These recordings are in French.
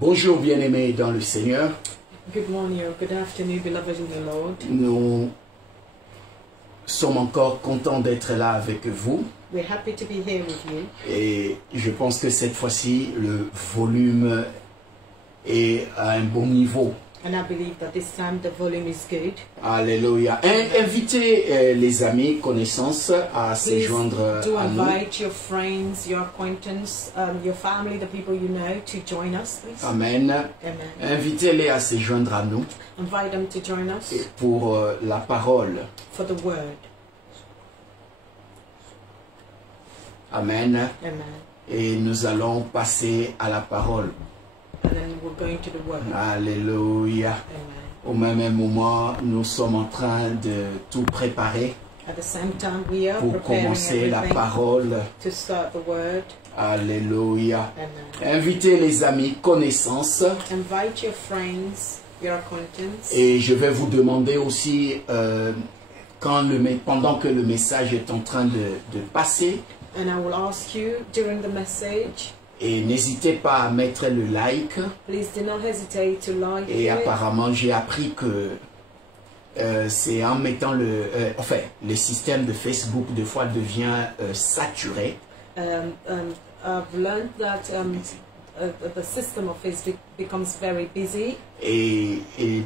Bonjour bien-aimés dans le Seigneur. Good morning or good afternoon, beloved in the Lord. Nous sommes encore contents d'être là avec vous. We're happy to be here with you. Et je pense que cette fois-ci, le volume est à un bon niveau. And I believe that this time the volume is good. Alléluia. Invitez les amis, connaissances à se Please joindre do à nous. invite your friends, your acquaintance, your family, the people you know to join us, please. Amen. Amen. Invitez-les à se joindre à nous Invite them to join us pour la parole. for the word. Amen. Amen. Et nous allons passer à la parole. And then we're going to the word. Alléluia. Amen. Au même moment, nous sommes en train de tout préparer At the same time, we are pour preparing commencer la everything parole. to start the word. Alléluia. Amen. Invitez les amis, connaissances. Invite your friends, your acquaintance. Et je vais vous demander aussi, pendant que le message est en train de passer, And I will ask you during the message, et n'hésitez pas à mettre le like. please do not hesitate to like Et it. apparemment, j'ai appris que c'est en mettant le système de Facebook, des fois, devient saturé. I've learned that the system of Facebook becomes very busy, Et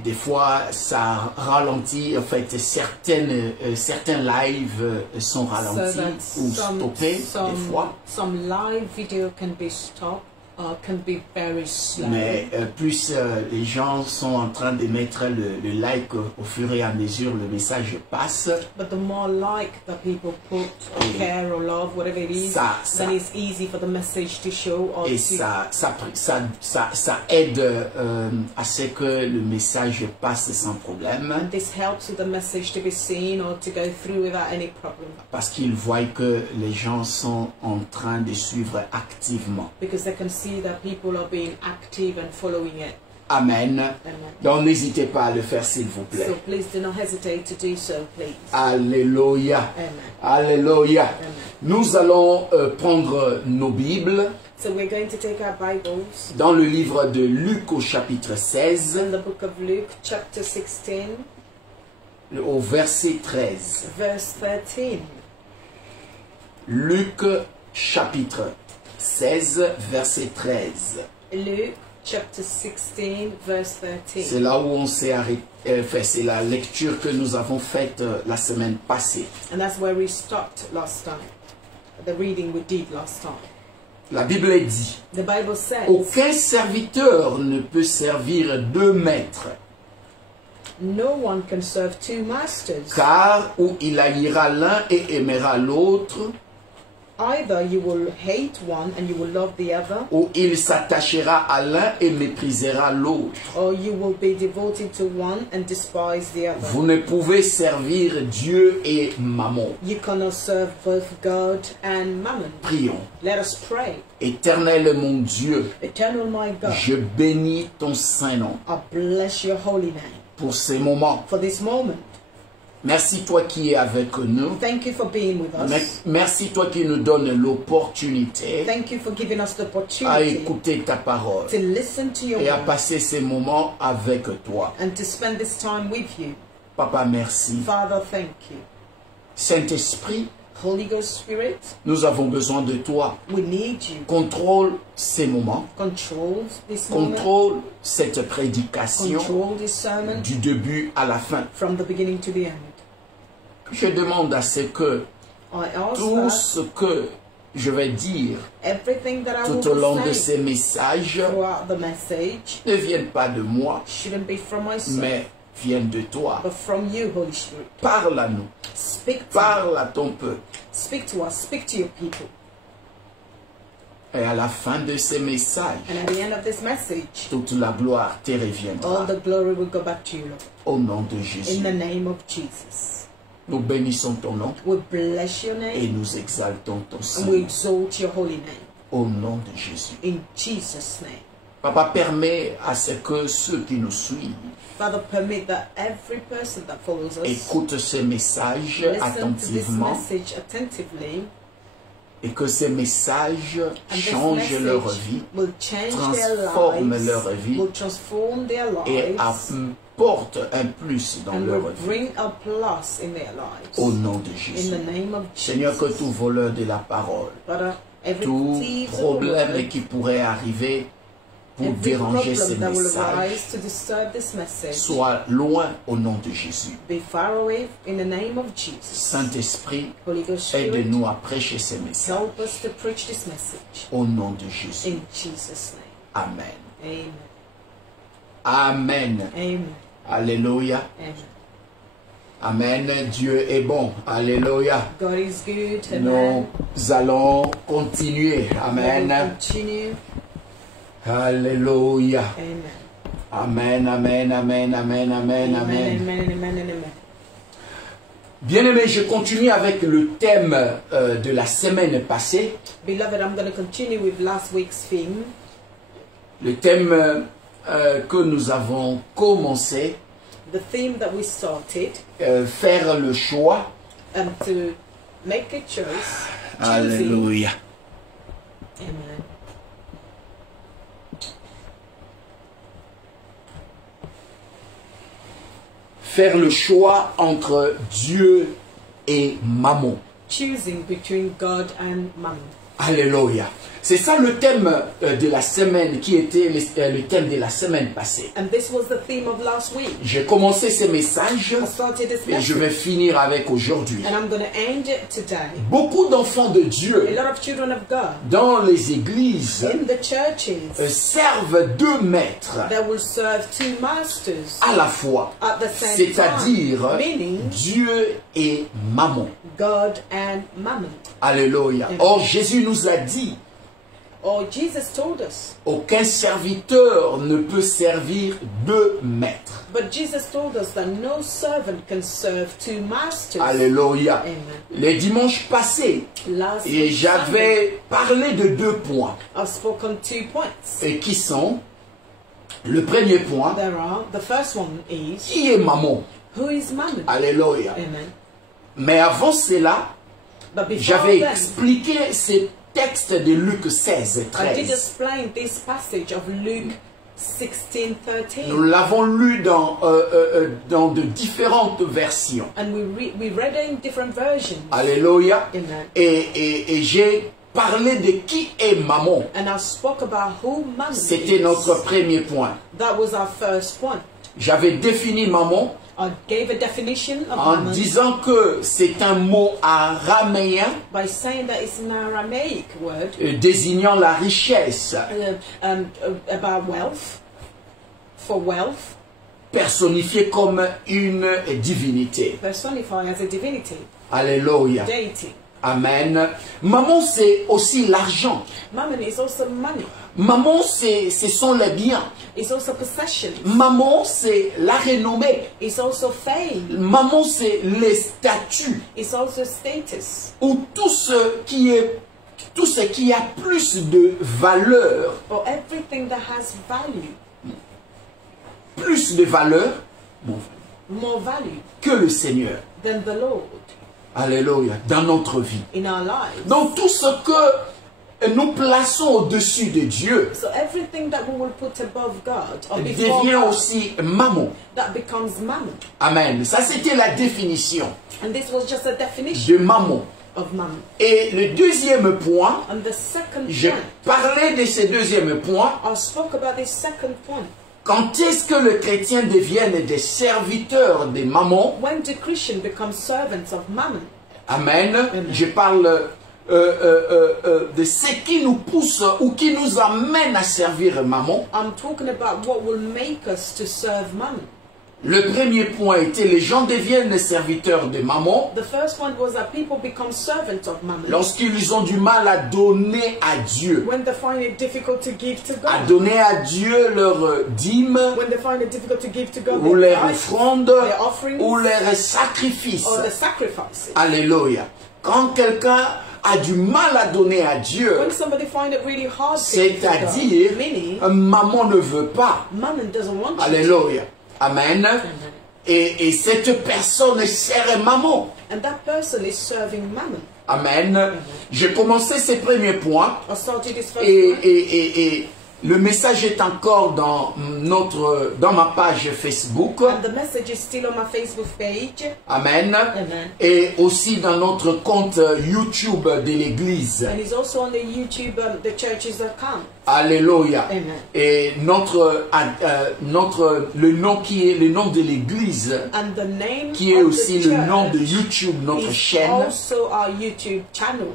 des fois, ça ralentit. En fait, certains lives sont so ralentis that ou stoppés, des fois. some live video can be stopped or can be very slow. Mais plus les gens sont en train de mettre le like au fur et à mesure le message passe, But the more like that people put or care or love, whatever it is, then it's easy for the message to show or et to ça aide à ce que le message passe sans problème, and this helps with the message to be seen or to go through without any problem, parce qu'ils voient que les gens sont en train de suivre activement. because they can see that people are being active and following it. Amen. Amen. Donc n'hésitez pas à le faire s'il vous plaît. So please do not hesitate to do so, please. Alléluia. Amen. Alléluia. Amen. Nous allons prendre nos Bibles So we're going to take our Bibles dans le livre de Luc au chapitre 16 in the book of Luke, chapter 16, au verset 13. verse 13. Luc chapitre 16 verset 13. Luke, chapter 16, verse C'est 13. là où on s'est arrêté. C'est la lecture que nous avons faite la semaine passée. And that's where we stopped last time. The reading we did last time. La Bible dit: The Bible says, aucun serviteur ne peut servir deux maîtres, no one can serve two masters. car ou il haïra l'un et aimera l'autre, Either you will hate one and you will love the other, ou il s'attachera à l'un et méprisera l'autre. or you will be devoted to one and despise the other. Vous ne pouvez servir Dieu et Mammon. You cannot serve both God and Mammon. Prions. Let us pray. Éternel mon Dieu, Eternal my God, je bénis ton saint nom I bless your holy name pour ces moments. for this moment. Merci toi qui es avec nous. Thank you for being with us. Merci toi qui nous donne l'opportunité Thank you for giving us the à opportunity écouter ta parole to listen to your et à word passer ces moments avec toi. and to spend this time with you. Papa, merci. Father, thank you. Saint-Esprit, Holy Ghost Spirit, nous avons besoin de toi. we need you. Contrôle ces moments. Control this moment. Contrôle cette prédication Control this sermon du début à la fin. from the beginning to the end. Je demande à ce que I ask tout that ce que je vais dire everything that I tout au long de will say ces messages throughout the message ne vienne pas de moi, shouldn't be from myself, mais vienne de toi. but from you, Holy Spirit. Parle à nous, Speak to parle à ton peuple. Speak to us, speak to your people. Et à la fin de ces messages, And at the end of this message, toute la gloire te all reviendra. the glory will go back to you, Lord. Au nom de In Jésus, the name of Jesus. nous bénissons ton nom We bless your et name nous exaltons ton and we Saint. exalt your holy name. Au nom de Jésus. In Jesus' name. Papa, permet à ce que ceux qui nous suivent Father, permit that every person that follows us écoutent ces messages listen to this attentivement message attentively Et que ces messages changent leur vie, transforment leur vie et apportent un plus dans leur vie. Au nom de Jésus. Seigneur, que tout voleur de la parole, tout problème qui pourrait arriver pour déranger ces messages soit loin au nom de Jésus. Saint-Esprit, aide-nous à prêcher ces messages. Au nom de Jésus. Amen. Amen. Alléluia. Amen. Dieu est bon. Alléluia. Nous allons continuer. Amen. Alléluia. Amen, amen, amen, amen, amen, amen. Bien-aimé, je continue avec le thème de la semaine passée. Beloved, I'm going to continue with last week's theme. Le thème que nous avons commencé. The theme that we started. Faire le choix. To make a choice. Alléluia. Amen. Faire le choix entre Dieu et Mammon. Choosing between God and Mammon. Alléluia. C'est ça le thème de la semaine qui était le thème de la semaine passée. And this was the theme of last week. J'ai commencé ces messages et je vais finir avec aujourd'hui. And I'm going to end it today. Beaucoup d'enfants de Dieu A lot of children of God dans les églises in the churches servent deux maîtres that will serve two masters à la fois, at the same c'est-à-dire meaning Dieu et Mammon. God and Mammon. Alléluia. Or Jésus nous a dit, Or Jesus told us, aucun serviteur ne peut servir deux maîtres. But Jesus told us that no servant can serve two masters. Alléluia. Amen. Les dimanches passés, et j'avais parlé de deux points. I've spoken 2 points. Et qui sont, le premier point, The first one is, qui est Mammon? Who is Mammon? Alléluia. Amen. Mais avant cela, j'avais expliqué ces textes de Luc 16, 13. I did explain this passage of Luke 16:13. Nous l'avons lu dans de différentes versions. And we read it in different versions. Alléluia. Amen. Et j'ai parlé de qui est Mammon. And I spoke about who Mammon is. C'était notre premier point. That was our first point. J'avais défini Mammon I gave a definition of en Mammon disant que c'est un mot araméen by saying that it's an Aramaic word désignant la richesse, about wealth, for wealth, personnifié comme une divinité. personified as a divinity, Alléluia. deity. Amen. Mammon, c'est aussi l'argent. Mammon is also money. Mammon, ce sont les biens. It's also possession. Mammon, c'est la renommée. It's also fame. Mammon, c'est les statuts. It's also status. Ou tout ce qui a plus de valeur. Or everything that has value. Plus de valeur. More value. Que le Seigneur. Than the Lord. Alléluia. Dans notre vie. In our lives. Donc tout ce que nous plaçons au-dessus de Dieu, so everything that we will put above God or devient God, aussi Mammon. that becomes Mammon. Amen. Ça, c'était la définition And this was just a definition de Mammon. Of Mammon. Et le deuxième point, And the second j'ai parlé de ce deuxième point. I spoke about this second point. Quand est-ce que les chrétiens deviennent des serviteurs de Mammon? When do Christians become servants of Mammon? Amen. Je parle de ce qui nous pousse ou qui nous amène à servir Mammon. I'm talking about what will make us to serve Mammon. Le premier point était les gens deviennent serviteurs de Mammon. The first point was that people become servants of Mammon. Lorsqu'ils ont du mal à donner à Dieu. When they find it difficult to give to God. À donner à Dieu leur dîme. When they find it difficult to give to God. Ou leur offrande. Ou leur sacrifice. Or the sacrifices. Alléluia. Quand quelqu'un a du mal à donner à Dieu, really c'est-à-dire Mammon ne veut pas. Alléluia. Amen. Et cette personne sert Mammon. And that person is serving Mammon. Amen. J'ai commencé ces premiers points et le message est encore dans ma page Facebook. And the message is still on my Facebook page. Amen. Amen. Et aussi dans notre compte YouTube de l'église. And it's also on the YouTube, the church's account. Alléluia. Amen. Et le nom qui est le nom de l'église, qui est aussi le nom de YouTube, notre chaîne,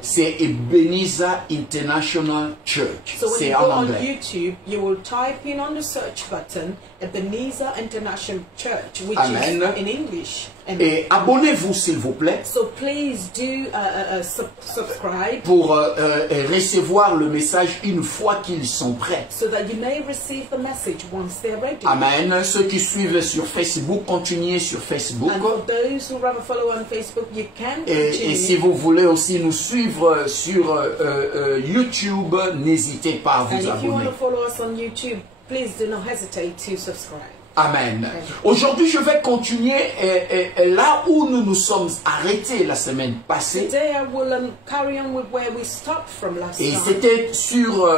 c'est Ebenezer International Church. So c'est en anglais. On YouTube, you will type in on the search button Ebenezer International Church, which Amen. is in English. Amen. Et abonnez-vous s'il vous plaît. So please do subscribe. Pour recevoir le message une fois qu'ils sont prêts. So that you may receive the message once they're ready. Amen. Ceux qui suivent sur Facebook, continuez sur Facebook. And for those who rather follow on Facebook, you can continue. Et si vous voulez aussi nous suivre sur YouTube, n'hésitez pas à vous abonner. And if you want to follow us on YouTube, please do not hesitate to subscribe. Amen. Aujourd'hui, je vais continuer là où nous nous sommes arrêtés la semaine passée. Today I will carry on with where we stopped from last time. Et c'était sur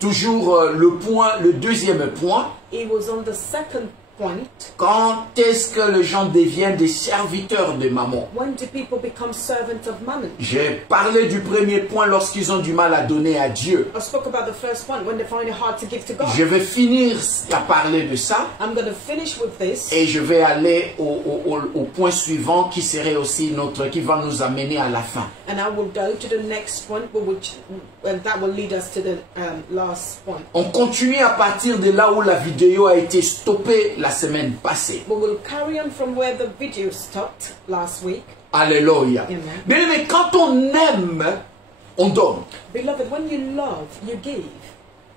toujours le deuxième point. It was on the second point. Quand est-ce que les gens deviennent des serviteurs de maman? When do people become servants of mammon? J'ai parlé du premier point lorsqu'ils ont du mal à donner à Dieu. I spoke about the first point, when they find it hard to give to God. Je vais finir à parler de ça. I'm going to finish with this. Et je vais aller au point suivant qui serait aussi qui va nous amener à la fin. And I will go to the next point, and that will lead us to the last point. On continue à partir de là où la vidéo a été stoppée la semaine passée. We will carry on from where the video stopped last week. Alléluia. Mais quand on aime, on donne. Beloved, when you love, you give.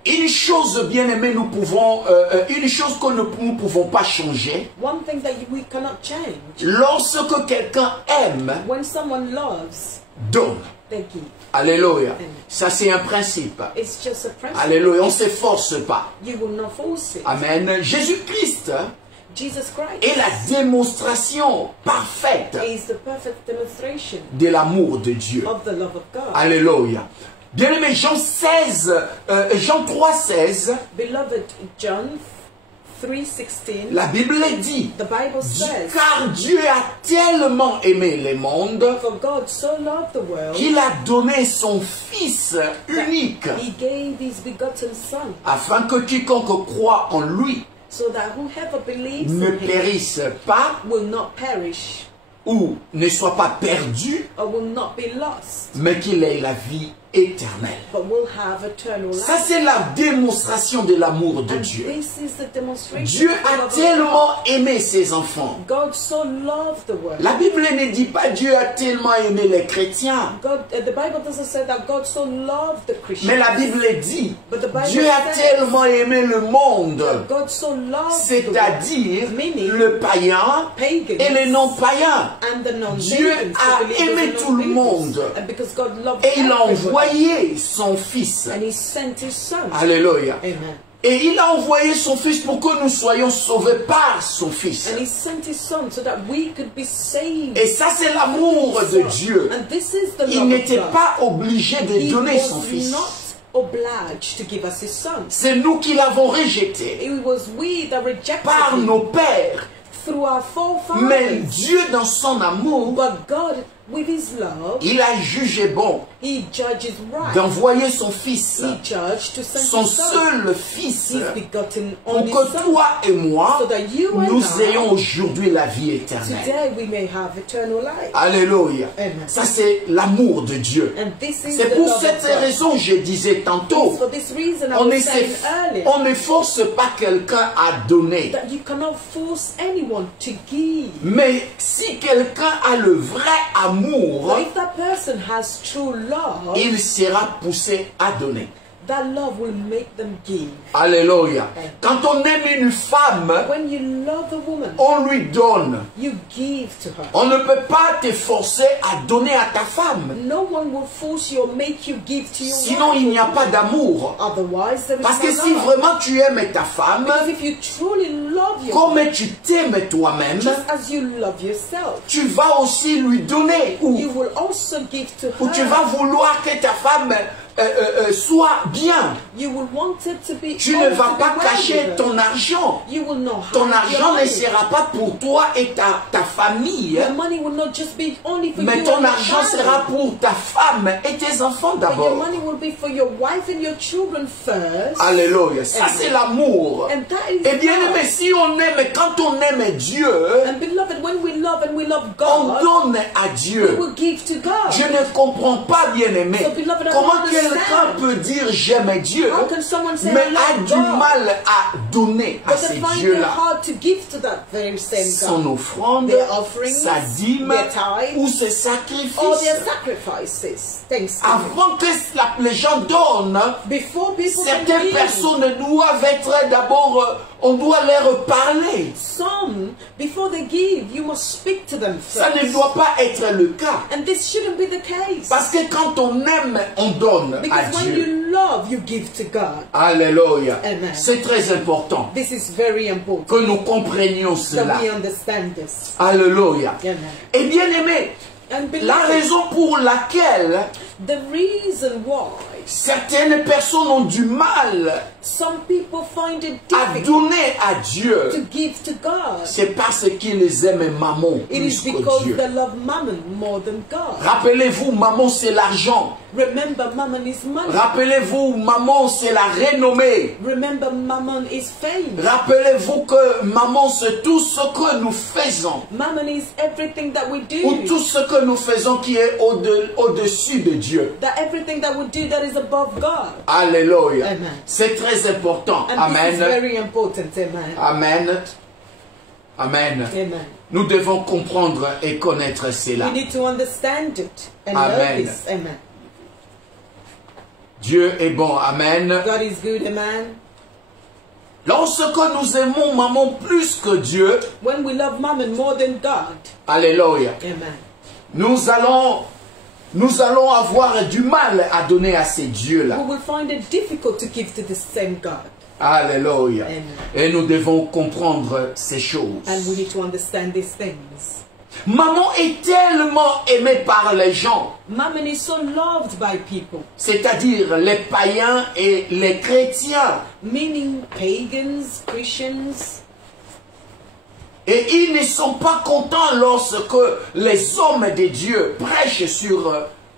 Une chose, bien aimée, une chose que nous ne pouvons pas changer. One thing that we cannot change. Lorsque quelqu'un aime, when someone loves, donne. They give. Alléluia. Ça, c'est un principe. It's just a principle. Alléluia. On ne s'efforce pas. You will not force it. Amen. Jésus-Christ Christ est la démonstration parfaite de l'amour de Dieu. Of the love of God. Alléluia. Bien-aimé, Jean 3,16. Beloved, John 3:16. La Bible dit, the Bible says, car Dieu a tellement aimé le monde qu'il a donné son Fils unique, he gave his begotten son, afin que quiconque croit en lui so that whoever believes ne in him périsse pas will not perish, ou ne soit pas perdu, or will not be lost, mais qu'il ait la vie éternelle. But will have eternal life. Ça, c'est la démonstration de l'amour de Dieu. Dieu a tellement aimé ses enfants. God so loved the world. La Bible ne dit pas Dieu a tellement aimé les chrétiens. The Bible doesn't say that God so loved the Christians. Mais la Bible dit Dieu a tellement aimé le monde, c'est-à-dire le païen et les non-païens. Dieu a aimé tout le monde et il a envoyé son Fils. Alléluia. Et il a envoyé son Fils pour que nous soyons sauvés par son Fils. Et ça, c'est l'amour de Dieu. Il n'était pas obligé de donner son Fils. C'est nous qui l'avons rejeté par nos pères. Mais Dieu, dans son amour, il a jugé bon d'envoyer son Fils, son seul Fils, pour que toi et moi, nous ayons aujourd'hui la vie éternelle. Alléluia. Ça, c'est l'amour de Dieu. C'est pour cette raison, je disais tantôt, on ne force pas quelqu'un à donner. Mais si quelqu'un a le vrai amour, il sera poussé à donner. that love will make them give. Alléluia. Quand on aime une femme, when you love a woman, on lui donne. You give to her. On ne peut pas te forcer à donner à ta femme. No one will force you or make you give to your Sinon, wife. il n'y a pas d'amour. Otherwise, there is Parce que no si love. vraiment tu aimes ta femme, Because if you truly love your comme wife, tu t'aimes toi-même, just as you love yourself, tu vas aussi lui donner. you will also give to her. Ou tu vas vouloir que ta femme soit bien. You will want it to be, Tu ne vas pas cacher ton argent. You will not Ton hide argent your ne money. sera pas pour toi et ta famille. Your money will not just be only for Mais you ton and your argent family. sera pour ta femme et tes enfants But your d'abord. money will be for your wife and your children first. Alléluia. Ça c'est l'amour. And that is Et bien love. aimé, si on aime, quand on aime Dieu, And beloved, when we love and we love on God, donne à we Dieu. will give to God. Je ne comprends pas, bien aimé, So, beloved, I comment don't quelqu'un understand. peut dire j'aime Dieu, How can someone say mais I a love du God, mal à donner à but ces they find it dieux-là hard to give to that very same son God, offrande, their offerings, sa dîme their tithe, ou ses or sacrifices? their sacrifices? Thanksgiving. Avant que les gens donnent, Before people certaines can give, personnes doivent être d'abord, on doit leur parler. some, before they give, you must speak to them Ça first. ne doit pas être le cas. And this shouldn't be the case. Parce que quand on aime, on donne à Because when Dieu. you love, you give to God. Alléluia. Amen. C'est très important This is very important que nous comprenions that cela. we understand this. Alléluia. Amen. Et bien aimé, And la beloved, raison pour laquelle the reason why certaines personnes ont du mal some people find it à difficult donner à to Dieu, give to God, c'est parce qu'ils aiment maman it plus is que because Dieu. they love mammon more than God. Rappelez-vous, maman c'est l'argent. Remember, mammon is money. Rappelez-vous, maman c'est la renommée. Remember, mammon is fame. Rappelez-vous que maman c'est tout ce que nous faisons. Mammon is everything that we Ou do. tout ce que nous faisons qui est au-dessus de Dieu. That everything that we do that is above God. Alléluia. Amen. C'est très important. And this is Amen. very important. Amen. Amen. Amen. Amen. Nous devons comprendre et connaître We cela. need to understand it and Amen. learn this. Amen. Dieu est bon. Amen. God is good. Amen. Lorsque nous aimons maman plus que Dieu, When we love mammon more than God. alléluia, Amen. nous allons avoir du mal à donner à ces dieux-là. We will find it difficult to give to the same God. Alléluia. Amen. Et nous devons comprendre ces choses. And we need to understand these things. Maman est tellement aimée par les gens, Mammon is so loved by people, c'est-à-dire les païens et les chrétiens. meaning pagans, Christians. Et ils ne sont pas contents lorsque les hommes de Dieu prêchent sur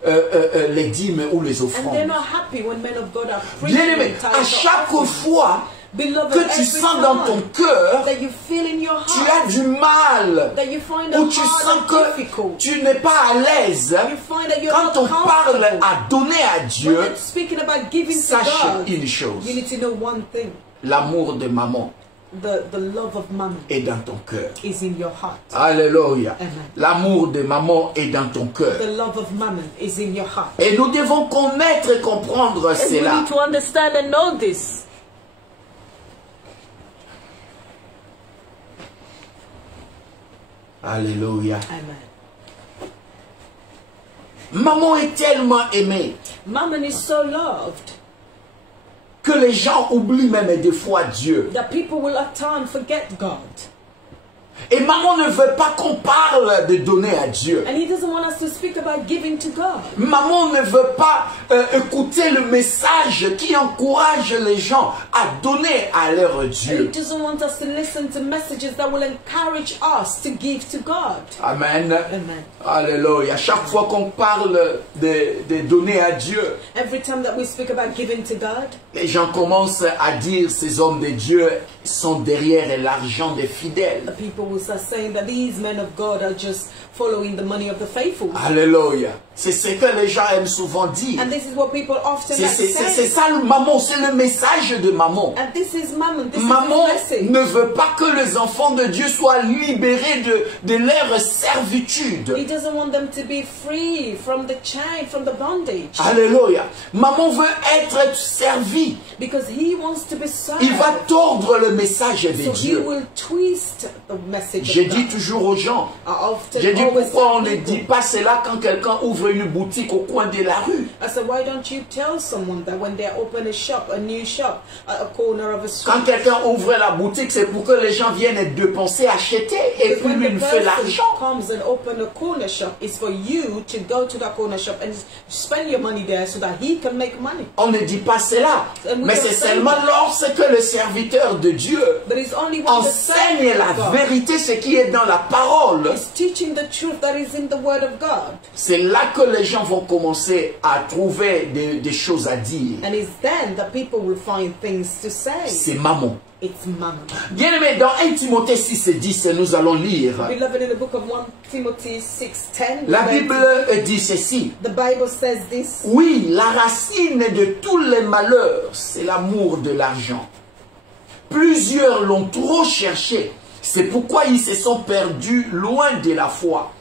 les dîmes ou les And they're offrandes. not happy when men of God are preaching. Bien aimé, and à tithes chaque are offered. fois Beloved, que tu every sens dans ton time cœur, that you feel in your tu heart as du mal, that you find ou it tu hard sens and que difficult, tu n'es pas à l'aise, you find that you're quand not on parle comfortable. à donner à When Dieu, you're speaking about giving to sache God, une you chose, need to know one thing. l'amour de maman The love of mammon est dans ton cœur. is in your heart. Alléluia. Amen. L'amour de maman est dans ton cœur. The love of mammon is in your heart. Et nous devons connaître et comprendre And we cela. need to understand and know this. Alléluia. Amen. Maman est tellement aimée Mammon is so loved que les gens oublient même des fois Dieu. that people will at times forget God. Et maman ne veut pas qu'on parle de donner à Dieu. And he doesn't want us to speak about giving to God. Maman ne veut pas écouter le message qui encourage les gens à donner à leur And he Dieu. doesn't want us to listen to messages that will encourage us to give to God. Amen. Amen. Alléluia. Chaque fois qu'on parle de donner à Dieu, Every time that we speak about giving to God, les gens commencent à dire ces hommes de Dieu sont derrière l'argent des fidèles. people will start saying that these men of God are just following the money of the faithful. Alléluia. C'est ce que les gens aiment souvent dire. And this is what people often c'est ça le maman, c'est le message de maman. And this is maman. This Maman is the message. ne veut pas que les enfants de Dieu soient libérés de leur servitude. He doesn't want them to be free from the chain, from the bondage. Alléluia. Maman veut être servie. Because he wants to be served. Il va tordre le message de So Dieu. he will twist the message Je of dis God. toujours aux gens, I je dis often pourquoi on ne always tell dit pas cela quand quelqu'un ouvre une boutique au coin de la rue. I said, why don't you tell someone that when they open a shop, a new shop, at a corner of a street? Quand quelqu'un ouvre la boutique, c'est pour que les gens viennent dépenser, acheter, et puis lui, il fait l'argent. Comes and open a corner shop, it's for you to go to that corner shop and spend your money there so that he can make money. On ne dit pas cela, mais c'est seulement lorsque le serviteur de Dieu enseigne la vérité, ce qui est dans la parole. C'est là que les gens vont commencer à trouver des choses à dire. C'est maman. Bien-aimé, dans 1 Timothée 6:10, nous allons lire. La Bible dit ceci. Oui, la racine de tous les malheurs, c'est l'amour de l'argent. Plusieurs l'ont trop cherché. C'est pourquoi ils se sont perdus loin de la foi.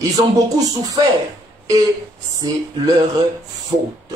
Ils ont beaucoup souffert et c'est leur faute.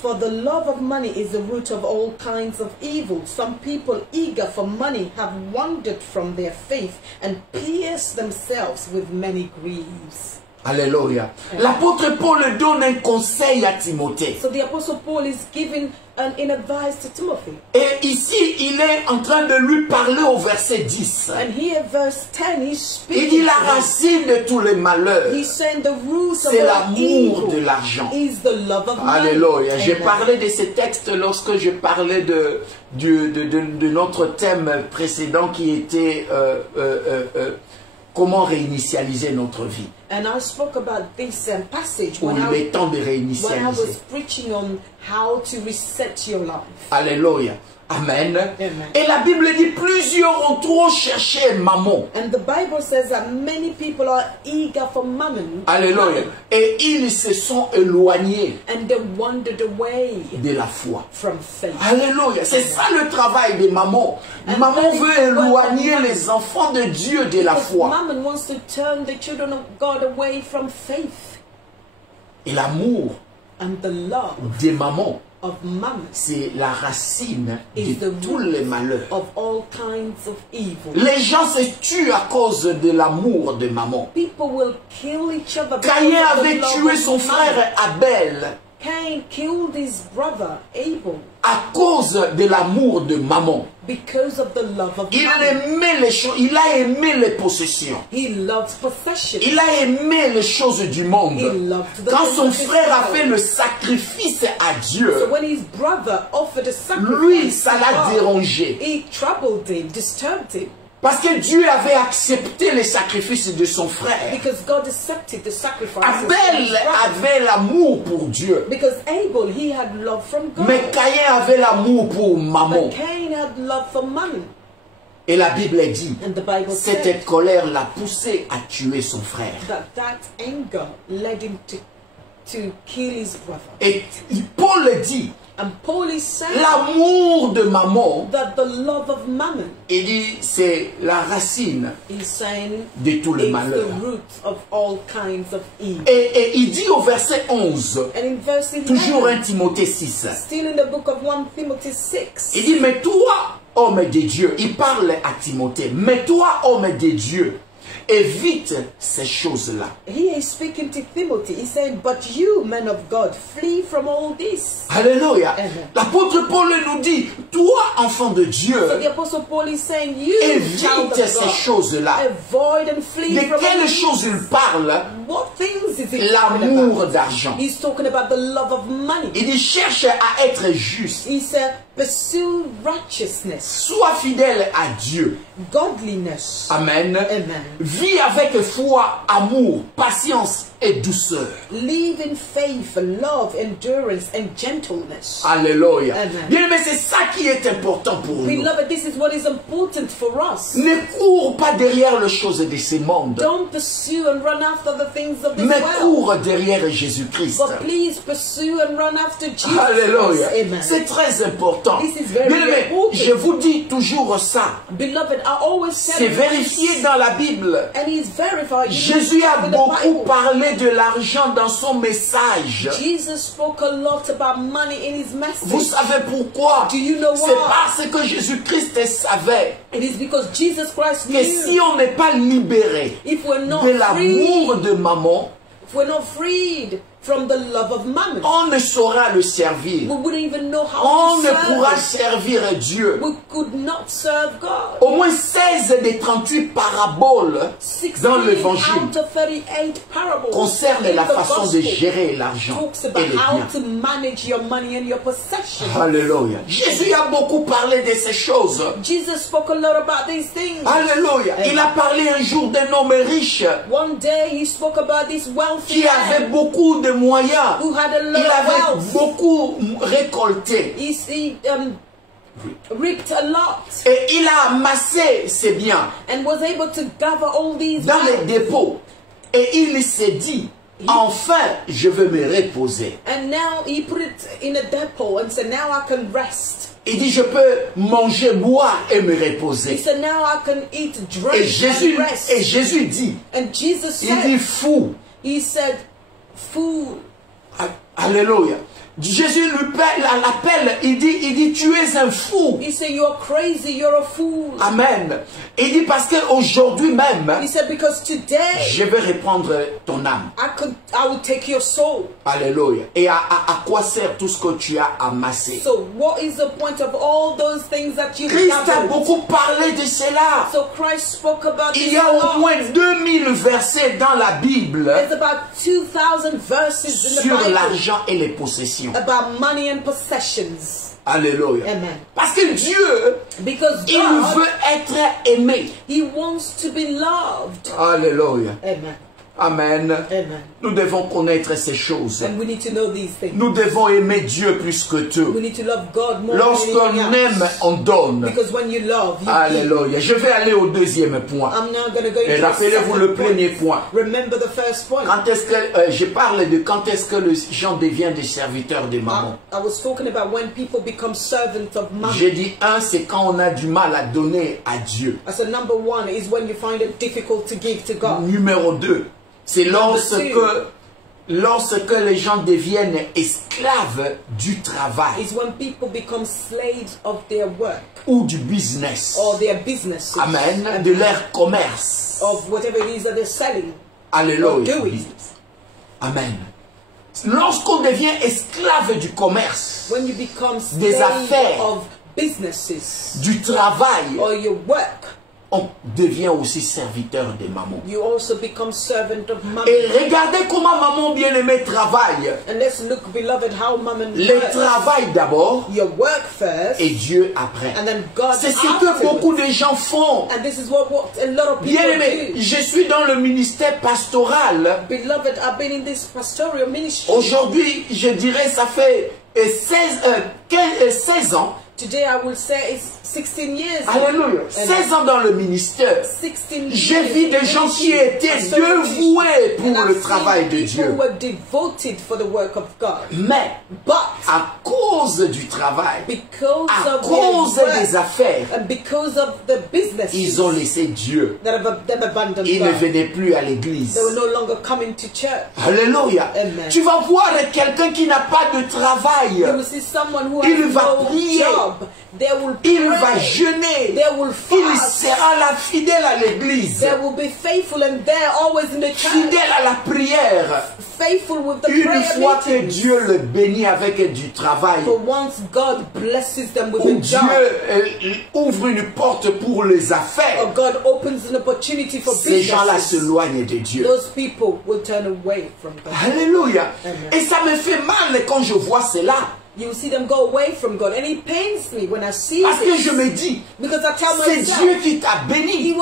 For the love of money is the root of all kinds of evil. Some people eager for money have wandered from their faith and pierced themselves with many griefs. Alléluia. L'apôtre Paul donne un conseil à Timothée. So the apostle Paul is giving an advice to Timothy. Et ici, il est en train de lui parler au verset 10. And here, verse 10, he's speaking. Il dit la racine de tous les malheurs. He's saying the root of c'est l'amour de l'argent. Is the love of money. Alléluia. J'ai parlé de ces textes lorsque je parlais de notre thème précédent qui était comment réinitialiser notre vie. And I spoke about this passage when I was preaching on how to reset your life. Alléluia. Amen. Amen. Et la Bible dit plusieurs ont trop cherché mammon. And the Bible says that many people are eager for mammon. Alléluia. Et ils se sont éloignés. And they wandered away de la foi. From faith. Alléluia. C'est ça le travail de maman. Maman veut éloigner les enfants de Dieu de la foi. Mammon wants to turn the children of God away from faith. Et l'amour de maman, c'est la racine de tous les malheurs. Les gens se tuent à cause de l'amour de maman. Caïn avait tué son frère Abel. Cain killed his brother Abel. À cause de l'amour de maman. Because of the love of il aimait les choses, il a aimé les possessions. He loved possessions. Il a aimé les choses du monde. Quand son frère a fait le sacrifice à Dieu, so when his brother offered a sacrifice, lui, ça l'a dérangé. It troubled him, disturbed him. Parce que Dieu avait accepté les sacrifices de son frère. Because God accepted the sacrifices. Abel avait l'amour pour Dieu. Because Abel, he had love from God. Mais Caïn avait l'amour pour maman. But Cain had love for mammon. Et la Bible dit, cette colère l'a poussé à tuer son frère. That anger led him to kill his brother. Et Paul dit, l'amour de maman, il dit, c'est la racine de tous les malheurs. Et il dit au verset 11, toujours 1 Timothée 6, il dit, mais toi, homme de Dieu, il parle à Timothée, mais toi, homme de Dieu, évite ces choses-là. He is speaking to Timothy. He's saying, but you, men of God, flee from all this. Alléluia. L'apôtre Paul nous dit, toi, enfant de Dieu, so the Apostle Paul is saying, you, évite ces choses-là. Avoid and flee de from quelles choses il parle? What things is it? L'amour d'argent. He's talking about the love of money. Il dit, cherche à être juste. He said, pursue righteousness. Sois fidèle à Dieu. Godliness. Amen. Amen. Vis avec foi, amour, patience, et douceur. Live in faith, love, endurance, and gentleness. Alléluia. Bien, mais c'est ça qui est important pour nous. Beloved, this is what is important for us. Ne cours pas derrière les choses de ce monde. Don't pursue and run after the things of this mais world. cours derrière Jésus-Christ. But please pursue and run after Jesus. Alléluia. Amen. C'est très important. This is very Bien, important. je vous dis toujours ça. Beloved, I always tell C'est you vérifié dans la Bible. and he's verified. Jésus a beaucoup parlé de l'argent dans son message. Jesus spoke a lot about money in his message. Vous savez pourquoi? Do you know why? C'est parce que Jésus-Christ savait It is because Jesus Christ que si on n'est pas libéré if we're not de l'amour de maman, if we're not freed from the love of mammon, on ne saura le servir. we wouldn't even know how On to ne serve pourra him. servir Dieu. We could not serve God. Au moins 16 des 38 paraboles 16 dans l'évangile out of 38 parables concernent in la the façon de gospel gérer l'argent talks et about les how biens. to manage your money and your possessions. Alléluia. Jésus a beaucoup parlé de ces choses. Jesus spoke a lot about these things. Alléluia. Il a parlé un jour d'un homme riche One day he spoke about this wealthy qui avait man beaucoup de moyens. who had a lot Il of avait wealth. beaucoup récolté. He reaped a lot Et il a amassé ses biens and was able to gather all these dans les wealth. dépôts. Et il s'est dit, enfin, je vais me reposer. And now he put it in a depot and said, now I can rest. Il dit, je peux manger, boire et me He reposer. said, now I can eat, drink, Et Jésus, and rest. et Jésus dit, And Jesus il dit, said, fou. he said, fool. Alléluia. Jésus l'appelle, il dit, tu es un fou. He said, you're crazy, you're a fool. Amen. Il dit, parce qu'aujourd'hui même, He said, because today, je vais reprendre ton âme. I will take your soul. Alléluia. Et à quoi sert tout ce que tu as amassé? So what is the point of all those things that you Christ a gathered? beaucoup parlé de cela. So Christ spoke about Il this y a a au lot. moins 2000 versets dans la Bible There's about 2,000 verses in the sur Bible l'argent et les possessions. about money and possessions. Alléluia. Amen. Parce que Dieu, Because il God, veut être aimé. He wants to be loved. Alléluia. Amen. Amen. Amen. Nous devons connaître ces choses. And we need to know these things. Nous devons aimer Dieu plus que We tout. need to love God more than Lorsqu'on anything aime, else. on donne. Because when you love, you give. Alléluia. Je vais aller au deuxième point. I'm now going to go Et into the rappelez-vous le second premier point. point. Remember the first point. Quand est-ce que je parle de quand est-ce que les gens deviennent des serviteurs de maman? I was talking about when people become servants of money. J'ai dit un, c'est quand on a du mal à donner à Dieu. I said number one is when you find it difficult to give to God. Numéro 2, c'est lorsque les gens deviennent esclaves du travail Is when people become slaves of their work ou du business. or their businesses. Amen. De leur commerce. Of whatever it is that they're selling. Alléluia. Or doing. Amen. Lorsqu'on devient esclave du commerce, When you become des slave affaires, of businesses du travail, or your work, on devient aussi serviteur de maman. you also become servant of mammon. Et regardez comment maman bien-aimée travaille. And let's look, beloved, how mammon Le works. travail d'abord Your work first, et Dieu après. and then God C'est ce que afterwards. beaucoup de gens font. And this is what a lot of people Bien-aimé, do. je suis dans le ministère pastoral. Beloved, I've been in this pastoral ministry. Aujourd'hui, je dirais, ça fait 16 ans. Today I will say it's 16 years. Alléluia. 16 ans dans le ministère. 16 J'ai vu des gens qui étaient dévoués pour le travail de Dieu. People were devoted for the work of God. Mais But à cause du travail, because à of cause their work, des affaires, and because of the business ils ont laissé Dieu. that have abandoned Ils ne God, venaient plus à l'église. they were no longer coming to church. Alléluia. Amen. Tu vas voir quelqu'un qui n'a pas de travail. You will see someone who Il has va no prier. job. They will Il va pray. jeûner. They will Il fast. sera là fidèle à l'église. They will be faithful and there always in the church. Fidèle à la prière. Faithful with the Une prayer fois que meetings. Dieu le bénit avec du travail, For once God blesses them with où a Dieu job, ouvre une porte pour les affaires, or God opens an opportunity for ces gens-là businesses, s'éloignent de Dieu. those people will turn away from God. Alléluia. Amen. Et ça me fait mal quand je vois cela. You see them go away from God, and it pains me when I see Parce this. que je me dis, c'est Dieu qui t'a béni.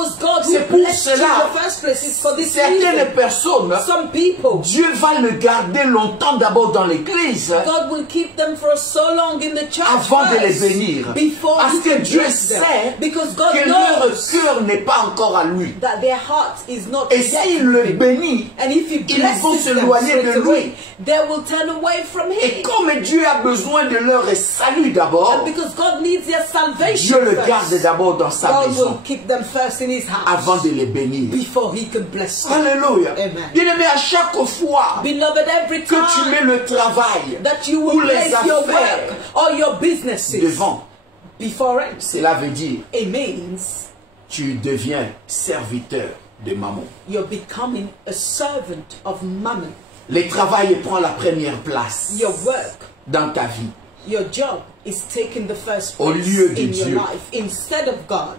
C'est pour cela, certaines personnes, Dieu va le garder longtemps d'abord dans l'église avant de les bénir. Parce que Dieu sait que leur cœur n'est pas encore à lui. Et s'il le bénit, ils vont s'éloigner de lui. Et comme Dieu a besoin de leur salut d'abord, Dieu le garde d'abord dans sa maison avant de les bénir. Alléluia. Bien-aimé, à chaque fois que tu mets le travail ou les affaires devant, cela veut dire tu deviens serviteur de mammon. Le travail prend la première place dans ta vie. Your job is taking the first Au place lieu de in Dieu. your life instead of God.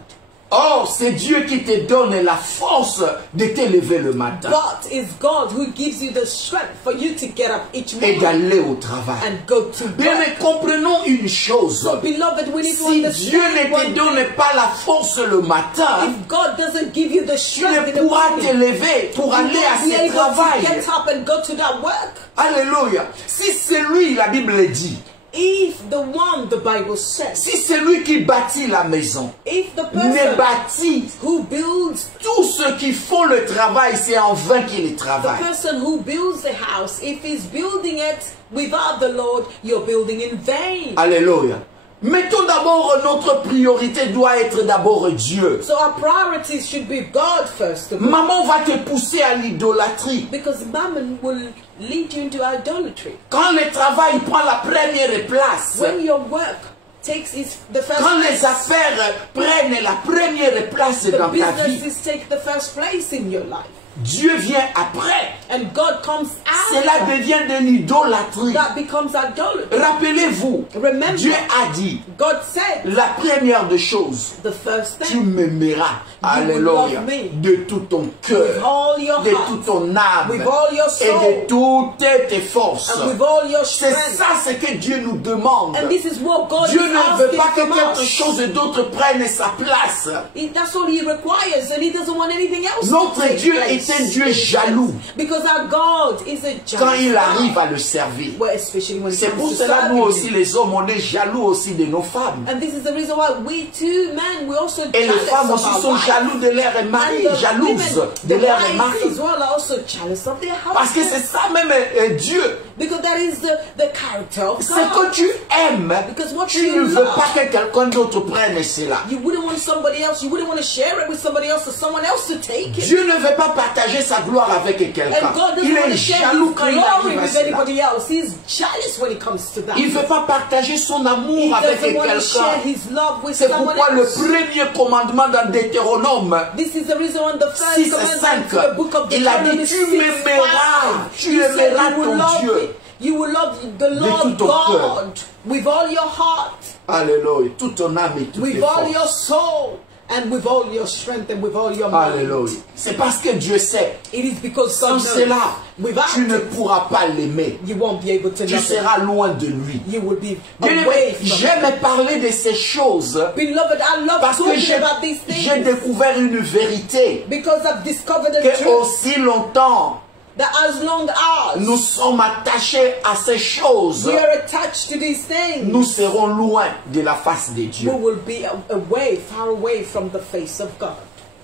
Or, c'est Dieu qui te donne la force de te lever le matin But it's God who gives you the strength for you to get up each et morning d'aller au travail. and go to Bien, work. mais comprenons une chose. So, beloved, we need to Si Dieu understand ne te one donne thing. pas la force le matin, If God doesn't give you the tu strength ne in the pourras morning, te lever pour you aller à won't be ce able to travail. get up and go to that work. Alléluia. Si c'est lui, la Bible dit, If the one, the Bible says, si c'est lui qui bâtit la maison, if the ne person bâtit, who builds, tous ceux qui font le travail, c'est en vain qu'ils the travaillent. person who builds the house, if he's building it without the Lord, you're building in vain. Alléluia. Mettons d'abord, notre priorité doit être d'abord Dieu. So our priorities should be God first of all. Maman va te pousser à l'idolâtrie. Because mammon will lead you into idolatry. Quand le travail prend la première place, When your work takes the first quand place, les affaires prennent la première place the dans ta vie, businesses take the first place in your life. Dieu vient après. And God comes Cela after. devient de l'idolâtrie. That becomes idolatry. Rappelez-vous, Remember, Dieu a dit, God said, la première des choses, the first tu thing, m'aimeras, will alléluia, love me de tout ton with cœur, all your de heart, toute ton âme with all your et de soul, toutes tes forces. and with all your C'est strength. ça ce que Dieu nous demande. And this is what God Dieu is ne veut asking pas que from quelque us. chose d'autre prenne sa place. That's all He requires, and He doesn't want anything else. Notre to take Dieu place. est un Dieu jaloux Because our God is a jealous quand il God. arrive à le servir. Well, especially when it C'est comes pour to cela serving nous aussi Him. les hommes on est jaloux aussi de nos femmes. And this is the reason why we too, men, we also Et les jealous femmes of aussi our sont wives. jaloux de leur mari, And the jalouses women, de the leur wives mari. as well are also jealous of their Parce que husbands. c'est ça même Dieu. Because that is the character of Ce God. que tu aimes, Because what tu you ne veux love, pas que quelqu'un d'autre prenne cela. you wouldn't want somebody else, you wouldn't want to share it with somebody else, or someone else to take it. Dieu ne veut pas partager sa gloire avec quelqu'un. And God doesn't Il want est to share jaloux His quand il glory arrive à with cela. anybody else. He's jealous when it comes to that. Il ne veut pas partager son He amour avec doesn't want to share quelqu'un. His love with C'est someone pourquoi le else. premier commandement dans Deutéronome This is the reason on the first 6 et commandment 5, to the book of il a dit, Deuteronomy tu m'aimeras, 6:5. tu He said aimeras you will ton love Dieu. me. You will love the Lord tout ton God with all your heart, Alléluia, toute ton âme et toutes tes with all your forces. soul, and with all your strength and with all your mind. Alléluia. C'est parce que Dieu sait. It is because Sans God cela, knows. Without tu ne it, pourras pas l'aimer. you won't be able to Tu love Him. seras loin de lui. You will be Bien-aimé, away from Him. j'aime parler de ces choses Beloved, I love parce que talking about these j'ai things découvert une vérité. because I've discovered a Que truth aussi longtemps that as long as nous sommes attachés à ces choses, we are attached to these things, nous serons loin de la face de we Dieu. will be away, far away from the face of God.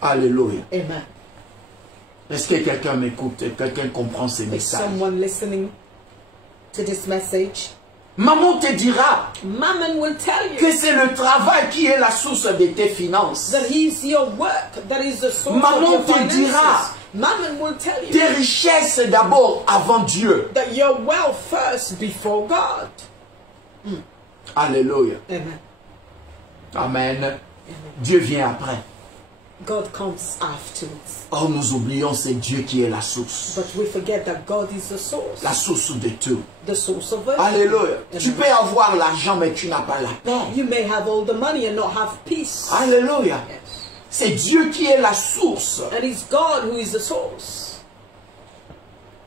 Alléluia. Amen. Est-ce que quelqu'un m'écoute? Quelqu'un comprend ces Is messages? someone listening to this message? Maman te dira Mammon will tell you que c'est le travail qui est la source de tes finances. that He's your work, that is the source Maman of your te finances. dira Mammon will tell you Tes richesses d'abord avant Dieu. that your wealth first before God. Alléluia. Amen. Amen. Dieu vient après. God comes afterwards. Or nous oublions c'est Dieu qui est la source. But we forget that God is the source. La source de tout. The source of everything. Alléluia. Amen. Tu peux avoir l'argent mais tu n'as pas la paix. You may have all the money and not have peace. Alléluia. Yes. C'est Dieu qui est la source. And it's God who is the source.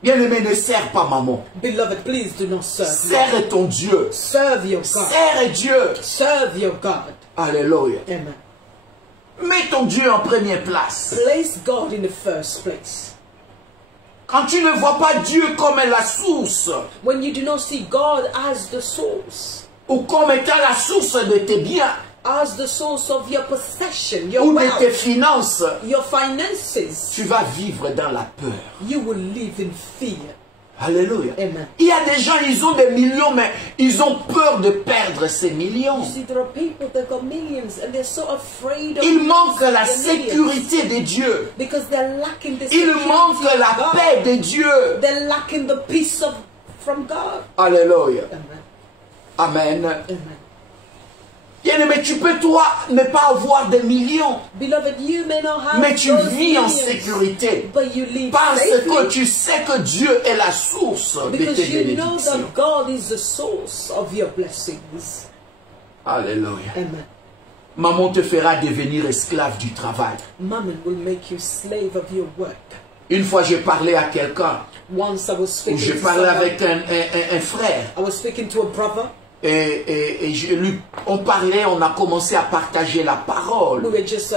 Bien-aimé, ne sers pas maman. Beloved, please do not serve. Sers ton Dieu. Serve your God. Sers Dieu. Serve your God. Alléluia. Amen. Mets ton Dieu en première place. Place God in the first place. Quand tu ne vois pas Dieu comme la source, when you do not see God as the source, ou comme étant la source de tes biens, as the source of your possession, your ou wealth, de tes finances, your finances, tu vas vivre dans la peur. You will live in fear. Alléluia. Amen. Il y a des gens, ils ont des millions, mais ils ont peur de perdre ces millions. You see, there are people that got millions and they're so afraid of Il manque la sécurité de Dieu. Because they're lacking the Il manque la paix de Dieu. They're lacking the peace from God. Alléluia. Amen. Amen. Amen. Bien-aimé, tu peux toi ne pas avoir des millions, Beloved, you may not have mais tu vis millions, en sécurité but you live parce safely, que tu sais que Dieu est la source de because tes you know bénédictions. that God is the source of your blessings. Alléluia. Amen. Maman te fera devenir esclave du travail. Mammon will make you slave of your work. Une fois, j'ai parlé à quelqu'un, Once I was ou speaking j'ai to parlé someone, avec un frère. I was speaking to a brother. Et on parlait, on a commencé à partager la parole. We were just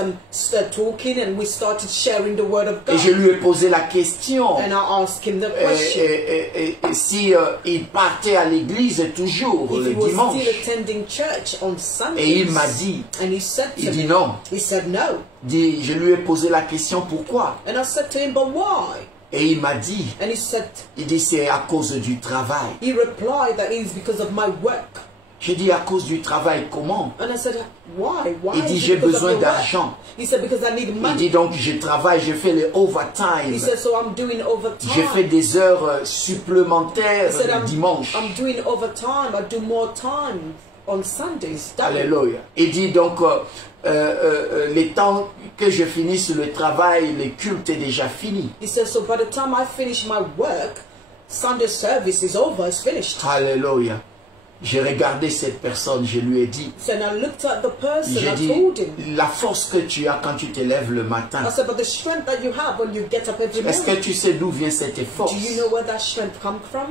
talking and we started sharing the word of God. Et je lui ai posé la question. And I asked him the question. Si il partait à l'église toujours If le he was dimanche. still attending church on Sundays. Et il m'a dit, And he said to il dit me, non. He said no. Je lui ai posé la question pourquoi. And I said to him, but why? Et il m'a dit, And he said, il dit c'est à cause du travail. he replied that it is because of my work. J'ai dit à cause du travail comment? And I said, why? Why? Il dit is it j'ai because besoin of your work? d'argent. He said, because I need Il money. dit donc je travaille, je fais les overtime. He said, so I'm doing overtime. Je fais des heures supplémentaires He said, le dimanche. I'm doing overtime. I do more time on Sundays. Alléluia. Il dit donc les temps que je finisse le travail, le culte est déjà fini. He said, so by the time I finish my work, Sunday service is over, it's finished. Alléluia. J'ai regardé cette personne, je lui ai dit, So I looked at the person, j'ai I dit, told him. la force que tu as quand tu te lèves le matin, I said, but the strength that you have when you get up every est-ce que morning, tu sais d'où vient cette force? do you know where that strength comes from?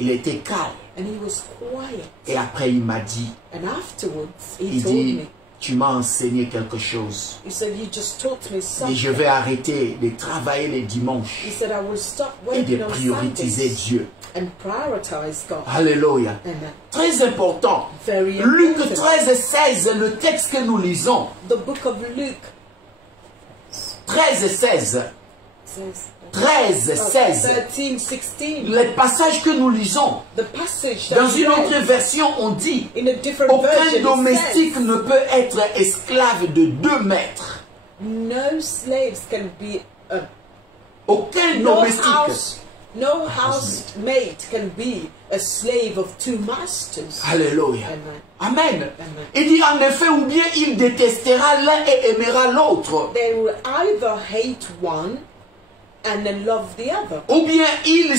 Il était calme. And he was quiet. Et après il m'a dit, And afterwards, he il told dit, me, tu m'as enseigné quelque chose. he said, you just taught me Et something. je vais arrêter de travailler les dimanches He said, I will stop et de working on prioriser Sundays Dieu. and prioritize God. Alléluia. Amen. Très important. Very Luc important. 13 et 16, le texte que nous lisons. The book of Luke 13 et 16. says, 13 et 16. 13, 16. Les passages que nous lisons. The passage that Dans we une read, autre version, on dit, in a different aucun version, it domestique says, ne peut être esclave de 2 maîtres. no slaves can be Aucun domestique. no housemaid can be a slave of 2 masters. Alléluia. Amen. Amen. Amen. Il dit en effet, ou bien il détestera l'un et aimera l'autre. They will either hate one and then love the other. Ou bien il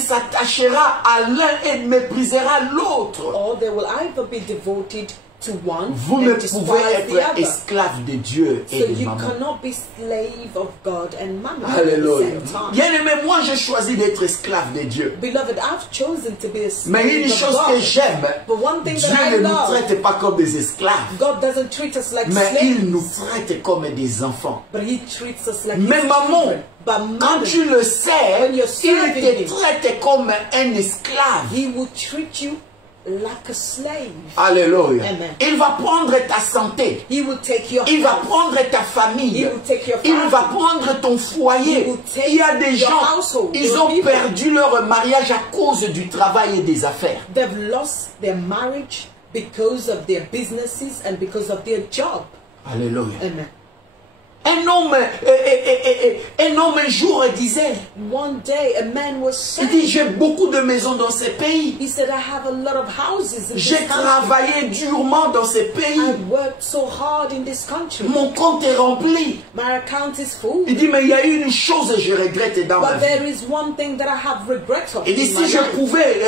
s'attachera à l'un et méprisera l'autre. Or they will either be devoted to one Vous and ne despise pouvez the être other. esclave de Dieu et So de you maman. cannot be slave of God and mammon at Alléluia. the same time. Bien aimé, moi j'ai choisi d'être esclave de Dieu. Beloved, I've chosen to be a slave Mais une of chose God. que j'aime, But one thing Dieu that I ne nous love, traite pas comme des esclaves, God doesn't treat us like mais slaves, il nous traite comme des enfants. but He treats us like Mais His maman, children. But quand mother, tu le sais, when you're il serving te him, traite comme un esclave. He will treat you like a slave. Alléluia. Amen. Il va prendre ta santé. He will take your Il va health. prendre ta famille. He will take your Il family. va prendre ton foyer. He will take Il y a des your gens, household, ils your ont people. perdu leur mariage à cause du travail et des affaires. They've lost their marriage because of their businesses and because of their job. Alléluia. Amen. Un homme un jour disait, One day a man was il dit, saying, j'ai beaucoup de maisons dans ces pays. he said, I have a lot of houses in this J'ai country. travaillé durement dans ces pays. I worked so hard in this country. Mon compte est rempli. My account is full. Il dit, mais il y a une chose que je regrette dans ma But vie. there is one thing that I have regret of Il dit, in my si je life. pouvais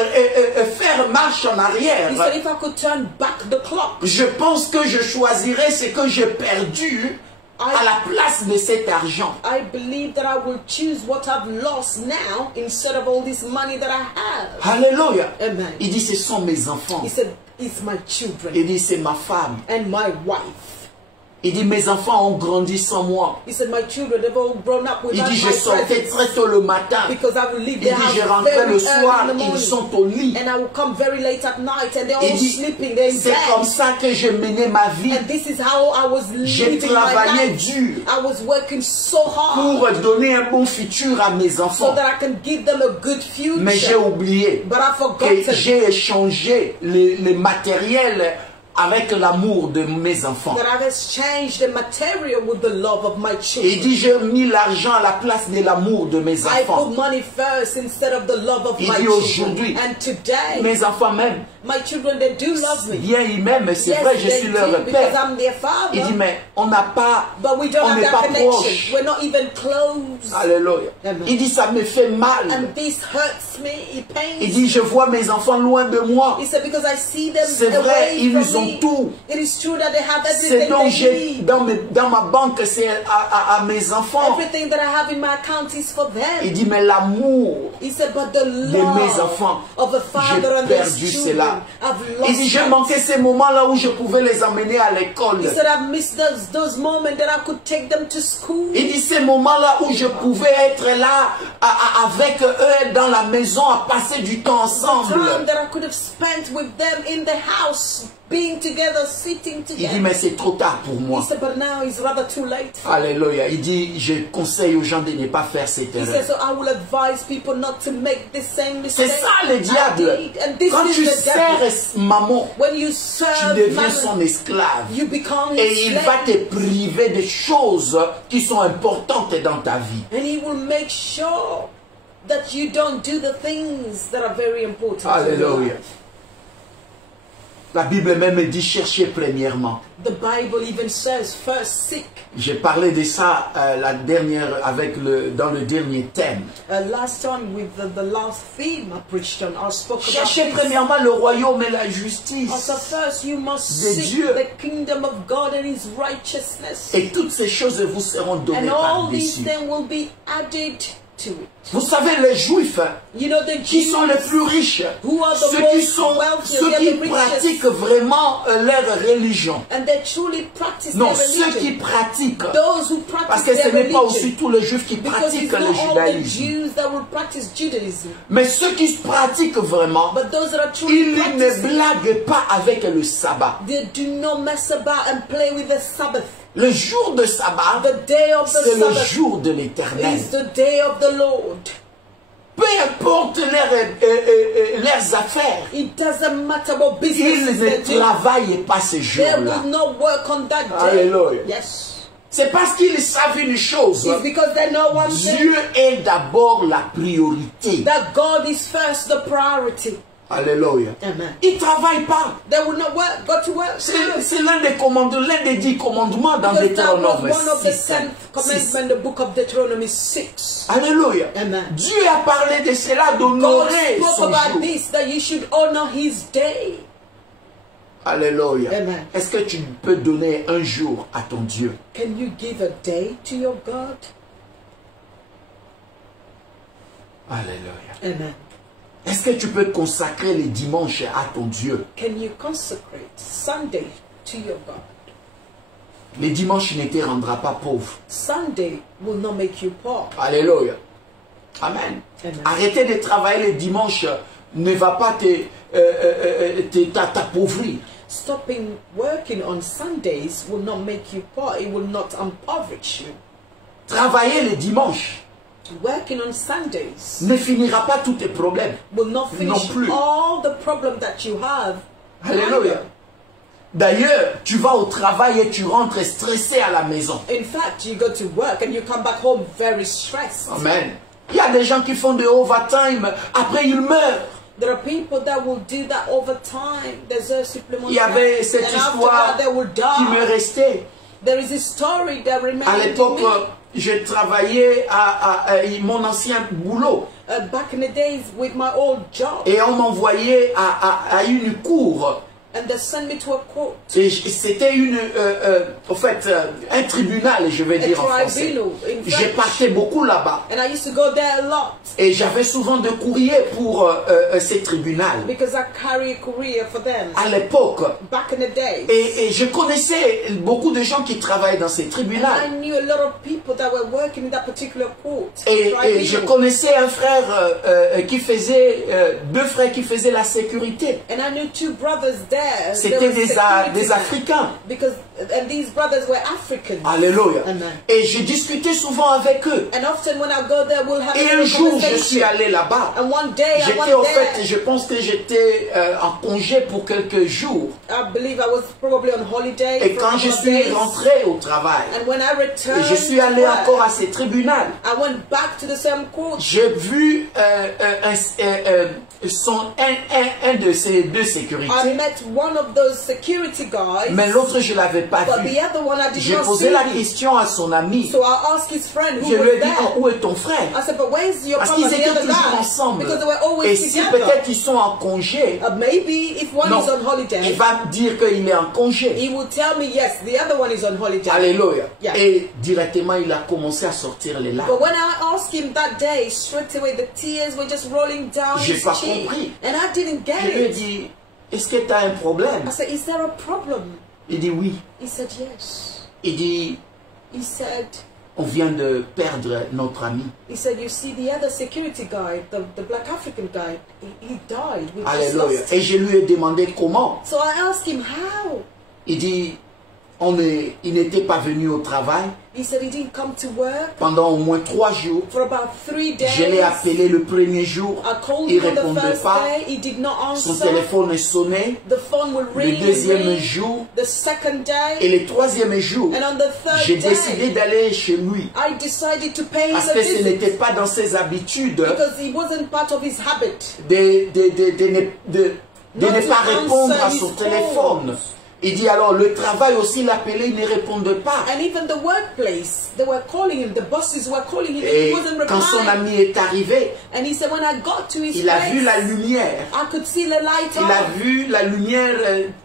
faire marche en arrière, He said, if I could turn back the clock, je pense que je choisirais ce que j'ai perdu à la place de cet argent. I believe that I will choose what I've lost now instead of all this money that I have. Alléluia. Amen. Il dit, ce sont mes enfants. He said, it's my children. Il dit, c'est ma femme. And my wife. Il dit, mes enfants ont grandi sans moi. He said, my children, they've all grown up without il dit, je sortais très tôt le matin. Because I will leave il dit, je rentrais le soir, ils sont au lit. And I will come very late at night and they're all sleeping. They're in bed. C'est comme ça que je menais ma vie. And this is how I was living travaillé my life. dur. I was working so hard. Pour donner un bon futur à mes enfants. So that I can give them a good future. Mais j'ai oublié que j'ai échangé les matériels avec l'amour de mes enfants. Il dit, j'ai mis l'argent à la place de l'amour de mes enfants. Il dit aujourd'hui, mes enfants m'aiment. Bien, ils m'aiment, c'est vrai, je suis leur père. Il dit, mais on n'est pas proche. Alléluia. Il dit, ça me fait mal. Il dit, je vois mes enfants loin de moi. C'est vrai, ils nous ont tout. C'est donc j'ai dans ma banque, c'est à mes enfants. Il dit, mais l'amour de mes enfants, j'ai perdu cela. Il dit, j'ai manqué ces moments-là où je pouvais les emmener à l'école. Il dit, ces moments-là où je pouvais être là avec eux dans la maison, à passer du temps ensemble. Being together, sitting together. Il dit, mais c'est trop tard pour moi. He said, but now it's rather too late. Alléluia. Il dit, je conseille aux gens de ne pas faire cette erreur. He said, so I will advise people not to make the same mistake. C'est ça le diable. Quand tu sers maman, tu deviens son esclave. Et il va te priver de choses qui sont importantes dans ta vie. And he will make sure that you don't do the things that are very important. Alléluia. La Bible même dit chercher premièrement. The Bible even says first seek. J'ai parlé de ça la dernière dans le dernier thème. Last time with the last theme I preached on, I spoke about. Cherchez premièrement le royaume et la justice. So first you must seek the kingdom of God and His righteousness. Et toutes ces choses vous seront données par-dessus. And all these things will be added. Vous savez, les Juifs, qui sont les plus riches, ceux qui pratiquent vraiment leur religion. Non, ceux qui pratiquent, parce que ce n'est pas aussi tous les Juifs qui pratiquent le judaïsme. Mais ceux qui pratiquent vraiment, ils ne blaguent pas avec le sabbat. Le jour de sabbat, c'est le jour de l'Éternel. Peu importe leurs affaires, ils ne travaillent pas ce jour-là. Alléluia. C'est parce qu'ils savent une chose. Dieu est d'abord la priorité. Alléluia. Ils ne travaillent pas. C'est l'un des commandements, l'un des 10 commandements dans Deutéronome 6. Alléluia. Dieu a parlé de cela, d'honorer son jour. Alléluia. Est-ce que tu peux donner un jour à ton Dieu? Can you give a day to your God? Alléluia. Amen. Est-ce que tu peux consacrer les dimanches à ton Dieu? Can you consecrate Sunday to your God? Les dimanches ne te rendra pas pauvre. Sunday will not make you poor. Alléluia. Amen. Arrêter de travailler les dimanches ne va pas t'appauvrir. Stopping working on Sundays will not make you poor. It will not impoverish you. Travailler les dimanches working on Sundays ne finira pas tous tes problèmes. Will not finish non plus. All the problems that you have. Alléluia. D'ailleurs, tu vas au travail et tu rentres stressé à la maison. In fact, you go to work and you come back home very stressed. Amen. Il y a des gens qui font de overtime, après ils meurent. There are people that will do that overtime. Des heures supplémentaires. Il y avait cette histoire qui me restait. There is a story that remains. À l'époque, j'ai travaillé à mon ancien boulot. Back in the days with my old job. Et on m'envoyait à une cour And they sent me to a court. C'était en fait, un tribunal, je vais dire en français. J'ai parté beaucoup là-bas. And I used to go there a lot. Et j'avais souvent de courriers pour ces tribunaux. Because I carry a courier for them. À l'époque. Back in the days. Et je connaissais beaucoup de gens qui travaillaient dans ces tribunaux. And I knew a lot of people that were working in that particular court. Et je connaissais un frère qui faisait, deux frères qui faisaient la sécurité. And I knew two brothers there. C'était des Africains. And these brothers were Africans. Alléluia. Et je discutais souvent avec eux. And often when I go there, we'll have et un jour, je suis allé là-bas. J'étais en fait, je pense que j'étais en congé pour quelques jours. I believe I was probably on holiday. Et quand je suis rentré au travail, and when I returned, je suis allé encore à ces tribunaux. I went back to the same court. J'ai vu un de ces deux sécurités. I met one of those security guys. Mais l'autre, je l'avais pas vu. J'ai posé la question à son ami. So I asked his friend who je lui ai dit, was où est ton frère? I said, but where's your Parce qu'ils étaient toujours ensemble. Et si peut-être ils sont en congé, maybe if one is on holiday, il va dire qu'il est en congé. He will tell me, yes, the other one is on holiday. Alléluia. Yeah. Et directement, il a commencé à sortir les larmes. But when I asked him that day, straight away the tears were just rolling down his cheek. Compris. And I didn't get it. Je lui ai dit, est-ce que tu as un problème? I said, is there a problem? Il dit oui. He said yes. Il dit, he said, on vient de perdre notre ami. He said, you see the other security guy, the black African guy, he died. Alléluia. Et je lui ai demandé comment. So I asked him how. Il dit, il n'était pas venu au travail. He said he didn't come to work. Pendant au moins 3 jours. For about 3 days. Je l'ai appelé le premier jour. Il ne répondait pas. He did not answer. Son téléphone sonnait. The phone would ring. Le deuxième jour. The second day. Et le troisième jour. And on the third j'ai décidé d'aller chez lui. I decided to pay parce que ce n'était pas dans ses habitudes. Because he wasn't part of his habit. De ne pas répondre à son téléphone. Il dit alors le travail aussi l'appelait, il ne répondait pas. And even the workplace, they were calling him, the bosses were calling him, et he wasn't replying. Quand son ami est arrivé, and he said when I got to his il a vu la lumière. I could see the light il a vu la lumière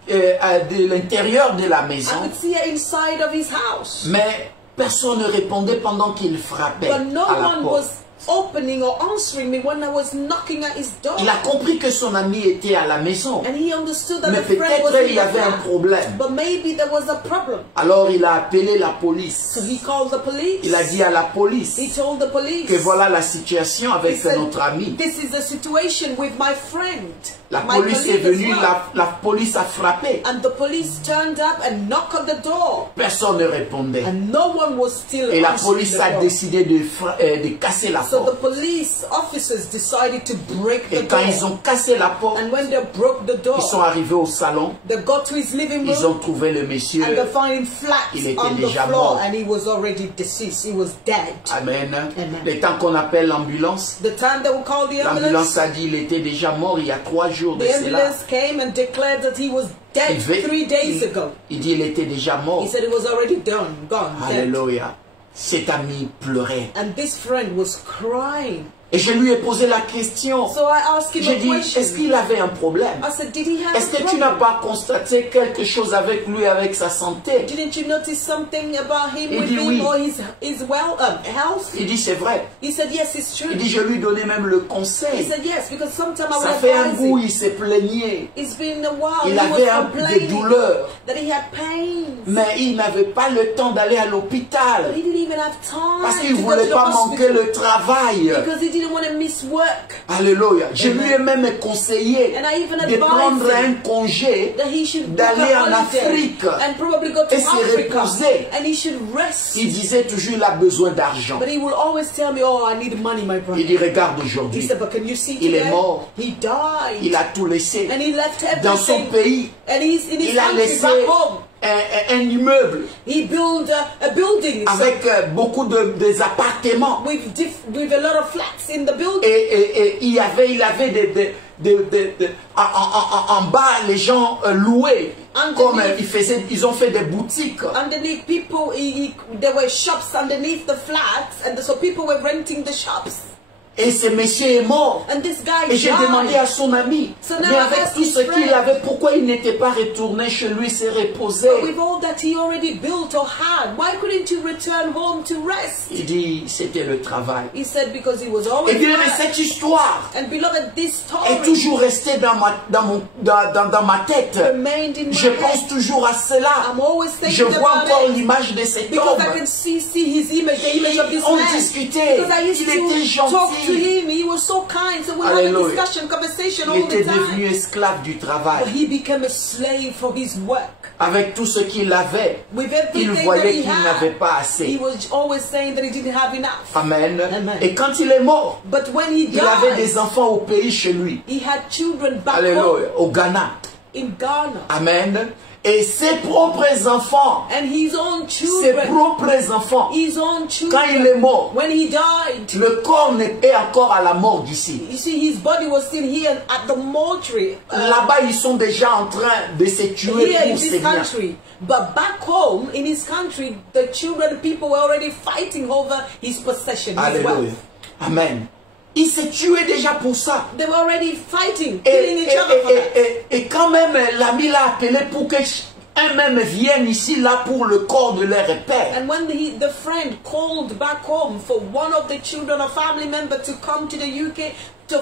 de l'intérieur de la maison. I could see it inside of his house. Mais personne ne répondait pendant qu'il frappait But no à la one porte. Was opening or answering me when I was knocking at his door. Il a compris que son ami était à la maison. And he understood that mais peut-être il y avait un problème. But maybe there was a problem. Alors il a appelé la police. So he called the police. Il a dit à la police. He told the police. Que voilà la situation avec notre ami. This is the situation with my friend. La police est venue, la police a frappé. And the police turned up and knocked on the door. Personne ne répondait. And no one was still Et la police a décidé de casser la porte. So the police officers decided to break the door. Et quand ils ont cassé la porte, and when they broke the door, ils sont arrivés au salon. They got to his living room. Ils ont trouvé le monsieur. And they found him flat il était on déjà the floor, mort. and he was already deceased. He was dead. Amen. Amen. Le temps qu'on appelle l'ambulance. The time they will call the ambulance. L'ambulance a dit il était déjà mort il y a 3 jours de cela. Came and declared that he was dead 3 days ago. Il dit il était déjà mort. He said it was already done, gone. Alléluia. Cet ami pleurait. And this friend was crying. Et je lui ai posé la question. So I asked him J'ai dit, est-ce qu'il avait un problème? Est-ce que tu n'as pas constaté quelque chose avec lui, avec sa santé? Didn't you notice something about him Il with dit him oui. or his health? Il dit c'est vrai. He said yes, it's true. Il dit je lui donnais même le conseil. He said yes, because sometimes I would Ça fait un advise bout, him. il s'est plaigné. It's been a while. Il He avait was des douleurs. that he had pains. Mais il n'avait pas le temps d'aller à l'hôpital. But he didn't even have time Parce qu'il ne to go voulait to the pas manquer hospital le travail. because he didn't want to miss work. Alléluia. Je lui ai même conseillé And I even de advised prendre him un congé, that he should d'aller go en on holiday Afrique and probably go to et se Africa reposer. and he should rest. Il disait toujours il a besoin d'argent. But he will always tell me, oh, I need money, my brother. Il dit regarde He aujourd'hui, said, but can you see il today? est mort. He died. Il a tout laissé. And he left everything. Dans son pays, And he's in his il a country laissé back home. un immeuble He built a building avec beaucoup des appartements. with a lot of flats in the building. Et il avait en bas les gens louaient. Comme ils ont fait des boutiques. Underneath people, there were shops underneath the flats, and so people were renting the shops. Et ce monsieur est mort. And this guy Et j'ai died. demandé à son ami, So now mais I avec asked tout his ce qu'il friend, avait, pourquoi il n'était pas retourné chez lui se reposer? with all that he already built or had, why couldn't you return home to rest? Il dit, c'était le travail. He said because he was Et always bien, mais work. cette histoire And beloved, this est story toujours restée dans ma tête. remained in my Je head. pense toujours à cela. I'm always Je thinking vois about encore it. l'image de cet Because homme. I can see his image, the image of this On man. discutait. Because I used Il était to talk to gentil. him. He was so kind. So we had a Alléluia. discussion, conversation Il all the était time. devenu esclave du But travail. he became a slave for his work. Avec tout ce qu'il avait, With il everything that voyait he qu'il n'avait had, pas he assez. was always saying that he didn't have enough. Amen. Amen. Et quand il est mort, But when he il avait died, des enfants au pays chez lui. he had children back home Alléluia. Au Ghana. in Ghana. Amen. Et ses propres enfants, And his own ses children, propres enfants, his own quand il est children, mort, when he died, le corps est encore à la mort d'ici. you see, his body was still here at the mortuary. Là-bas, ils sont déjà en train de se tuer Here in pour ses this biens. country. But back home, in his country, the children, people were already fighting over his possession, his Alléluia. wealth. Amen. Ils se tuaient déjà pour ça. They were already fighting, killing each other for that. Et quand même, l'ami l'a appelé pour qu'un même vienne ici, là, pour le corps de leur père. And when the friend called back home for one of the children, a family member, to come to the UK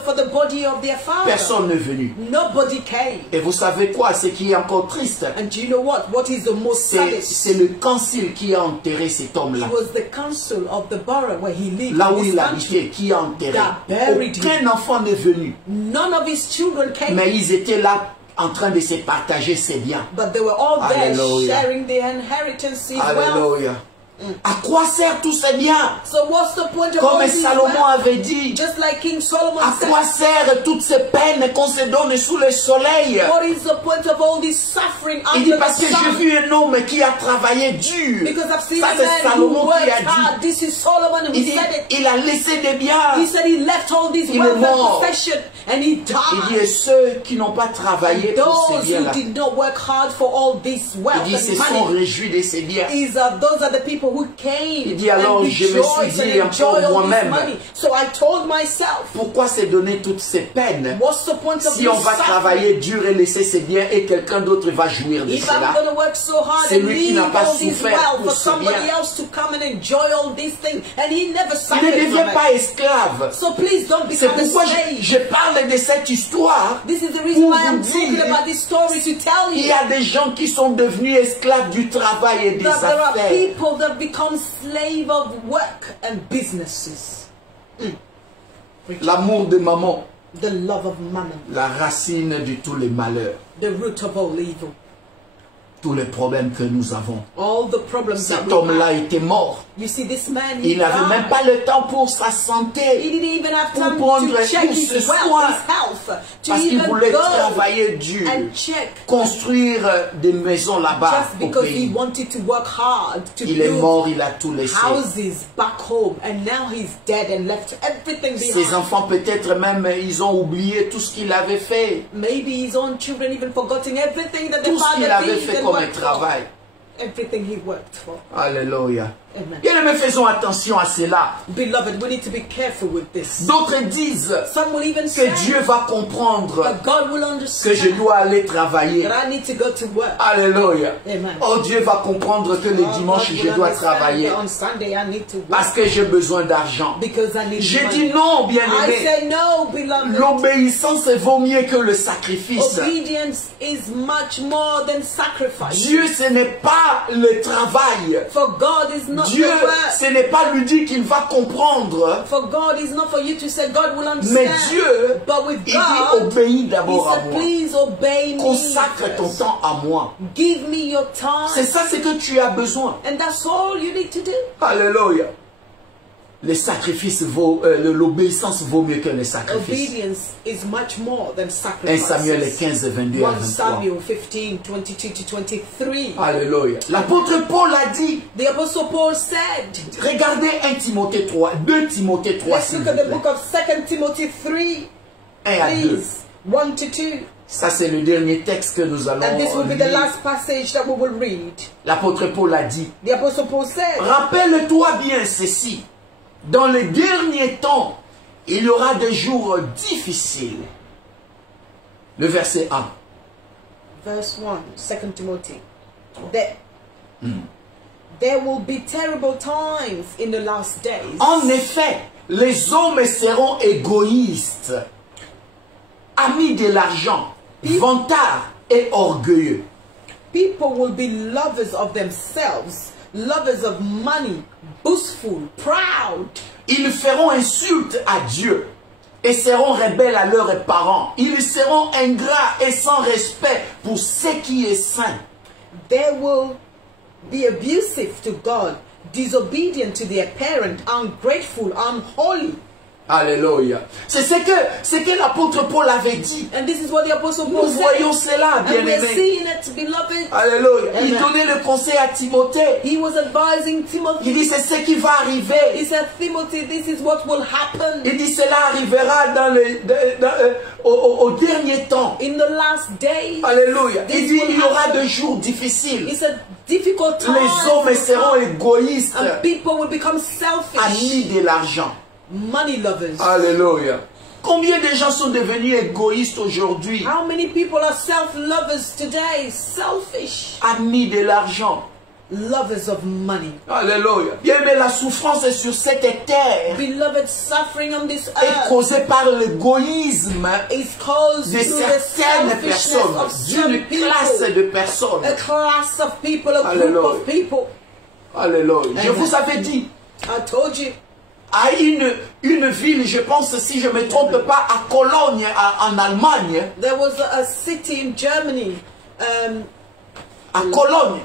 for the body of their father, Personne n'est venu. nobody came. Et vous savez quoi? Ce qui est encore triste, And do you know what? What is the most saddest? c'est le concile qui a enterré cet homme-là. It was the council of the borough where he lived. Là in où this il country. habitait, qui a enterré. That buried him. Aucun enfant n'est venu. None of his children came. Mais ils étaient là en train de se partager ses biens. But they were all there Alléluia. sharing their inheritance, his wealth. Alléluia. À quoi sert tous ces biens? So what's the point of all Comme this Salomon wealth? avait dit, Just like King Solomon à said, quoi servent toutes ces peines qu'on se donne sous le soleil? what is the point of all this suffering Il under dit the parce que j'ai sun? vu un homme qui a travaillé dur. Because I've seen Ça a c'est man who Salomon qui worked a dit. hard. This is Solomon who Il dit, said it. il a laissé des biens. He said he left all this Il wealth est mort. and possession and he Il dit, et died. ceux qui n'ont pas travaillé pour ces Those who biens-là, did not work hard for all this il wealth dit, se and sont money, réjouis de ces biens. those are the people who came Il dit, alors, and je me suis rejoiced dit and encore enjoyed all this moi-même, money. So I told myself, pourquoi se donner toutes ces peines what's the point of si on this va suffering? travailler dur et laisser ses biens et quelqu'un d'autre va jouir de If I'm cela? going to work so hard C'est and lui qui leave n'a pas all this souffert wealth pour for ce somebody bien. else to come and enjoy all these things, and he never Il suffered ne from devient it. pas esclave. So please don't C'est become a pourquoi slave. je parle de cette histoire. This is the reason Pour why I'm vous talking dire, about this story, to tell Il you y a des gens qui sont devenus esclaves du travail et des that there are affaires. people that become slave of work and businesses. L'amour de maman, The love of mammon, la racine de tous les malheurs, the root of all evil. tous les problèmes que nous avons. All the problems that Cet we homme-là have. était mort. You see, this man, Il n'avait died. même pas le temps pour sa He santé. didn't even have Pour time prendre to check tout his ce wealth, soin. his health, to Parce qu'il even voulait go travailler dur. and check. Construire des maisons là-bas Just au because he pays. wanted to work hard to Il est build mort, il a tout laissé. houses back home, and now he's dead and left everything Ses behind. enfants peut-être même, ils ont oublié tout ce qu'il avait fait. Maybe his own children even forgetting everything that the Tout ce qu'il father avait did fait and comme worked for. travail. Everything he worked for. Alléluia. Amen. Bien aimés, faisons attention à cela. Beloved, we need to be careful with this. D'autres disent Some will even que say Dieu va comprendre that God will que je understand dois aller travailler. that I need to go to work. Alléluia. Amen. Oh, Dieu va comprendre que le God dimanche, will je dois understand travailler. that on Sunday I need to work Parce que j'ai besoin d'argent. because I need J'ai money. dit non, I bien-aimé. say no, beloved. L'obéissance vaut mieux que le sacrifice. Obedience is much more than sacrifice. Dieu, ce n'est pas le travail. For God is not Dieu, the work. ce n'est pas lui dire qu'il va comprendre. For God is not for you to say God will Mais understand. Dieu, But with il dit God, obéis He d'abord à said, moi. please obey me. Consacre ton first. temps à moi. Give me your C'est time. ça ce que tu as besoin. And that's all you need to do. Alléluia. Le sacrifice vaut, l'obéissance vaut mieux que le sacrifice. Obedience is much more than 1 sacrifice. Samuel 15, 22 à 1 23. Samuel 15, 22 to 23. Alléluia. L'apôtre Paul a dit, The Apostle Paul said, regardez 1 Timothée 3, 2 Timothée 3, let's s'il look vous at the plaît. book of 2 Timothy 3, 1 à 2. please. 1 to 2. Ça, c'est le dernier texte que nous allons And this will be the lire. last passage that we will read. L'apôtre Paul a dit, The Apostle Paul said, rappelle-toi bien ceci. Dans les derniers temps, il y aura des jours difficiles. Le verset 1. Verse 1, 2 Timothy. There will be terrible times in the last days. En effet, les hommes seront égoïstes, amis de l'argent, vantards et orgueilleux. People will be lovers of themselves, lovers of money, boastful, proud. Ils feront insulte à Dieu et seront rebelles à leurs parents. Ils seront ingrats et sans respect pour ce qui est saint. They will be abusive to God, disobedient to their parent, ungrateful, unholy. Alléluia. C'est ce que l'apôtre Paul avait dit. And this is what the apostle Paul Nous voyons cela, bien aimé. Alléluia. Il donnait le conseil à Timothée. He was advising Timothy. Il dit c'est ce qui va arriver. He said, Timothy, this is what will happen. Il dit cela arrivera au dernier temps. In the last days. Alléluia. Il dit il y aura des jours difficiles. He said, difficult times. Les hommes seront égoïstes. And people will become selfish. Amis de l'argent. Money lovers. Alléluia. Combien de gens sont devenus égoïstes aujourd'hui? How many people are self-lovers today? Selfish. Amis de l'argent. Lovers of money. Alléluia. Bien, mais la souffrance sur cette terre Beloved, suffering on this est earth causée par l'égoïsme is caused de through the certaines personnes, d'une classe de personnes. A class of people, a group of people. Alléluia. Je vous avais dit. I told you. À une ville, je pense, si je ne me trompe pas, à Cologne, en Allemagne. There was a city in Germany. À Cologne.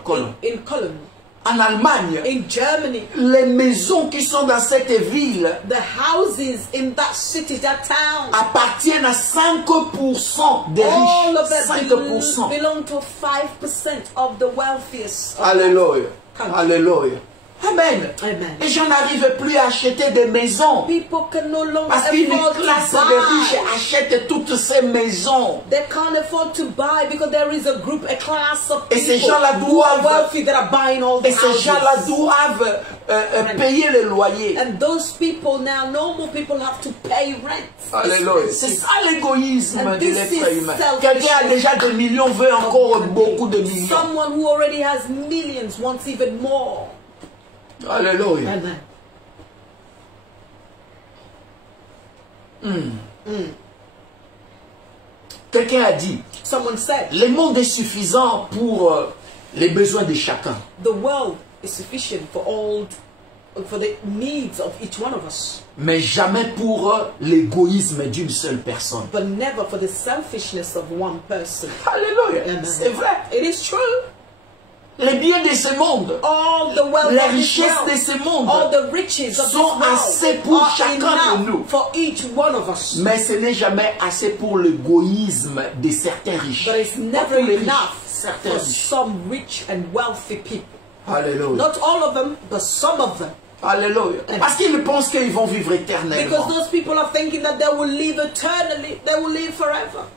In Cologne. En Allemagne. In Germany. Les maisons qui sont dans cette ville. The houses in that city, that town. Appartiennent à 5% des riches. All of that 5%. belong to 5% of the wealthiest. Alléluia. Alléluia. Amen. Amen. Les gens n'arrivent plus à acheter des maisons. People can no longer parce qu'une classe afford to de riches achète toutes ces maisons. They can't afford to buy because there is a group, a class of people. Et ces gens-là doivent, wealthy that are buying all the et ces gens-là doivent payer les loyers. And those people now, normal people have to pay rent. Alléluia. C'est ça l'égoïsme de l'être humain. Quelqu'un a déjà des millions veut encore beaucoup de millions. Someone who already has millions wants even more. Alléluia. Quelqu'un a dit, someone said, le monde est suffisant pour les besoins de chacun. The world is sufficient for the needs of each one of us. Mais jamais pour l'égoïsme d'une seule personne. But never for the selfishness of one person. Alléluia. C'est vrai. It is true. Les biens de ce monde, les richesses de ce monde sont assez pour chacun de nous. Mais ce n'est jamais assez pour l'égoïsme de certains riches. But it's never enough for some rich and wealthy people. Alléluia. Not all of them, but some of them. Alléluia. Parce qu'ils pensent qu'ils vont vivre éternellement. Because those people are thinking that they will live eternally, they will live forever.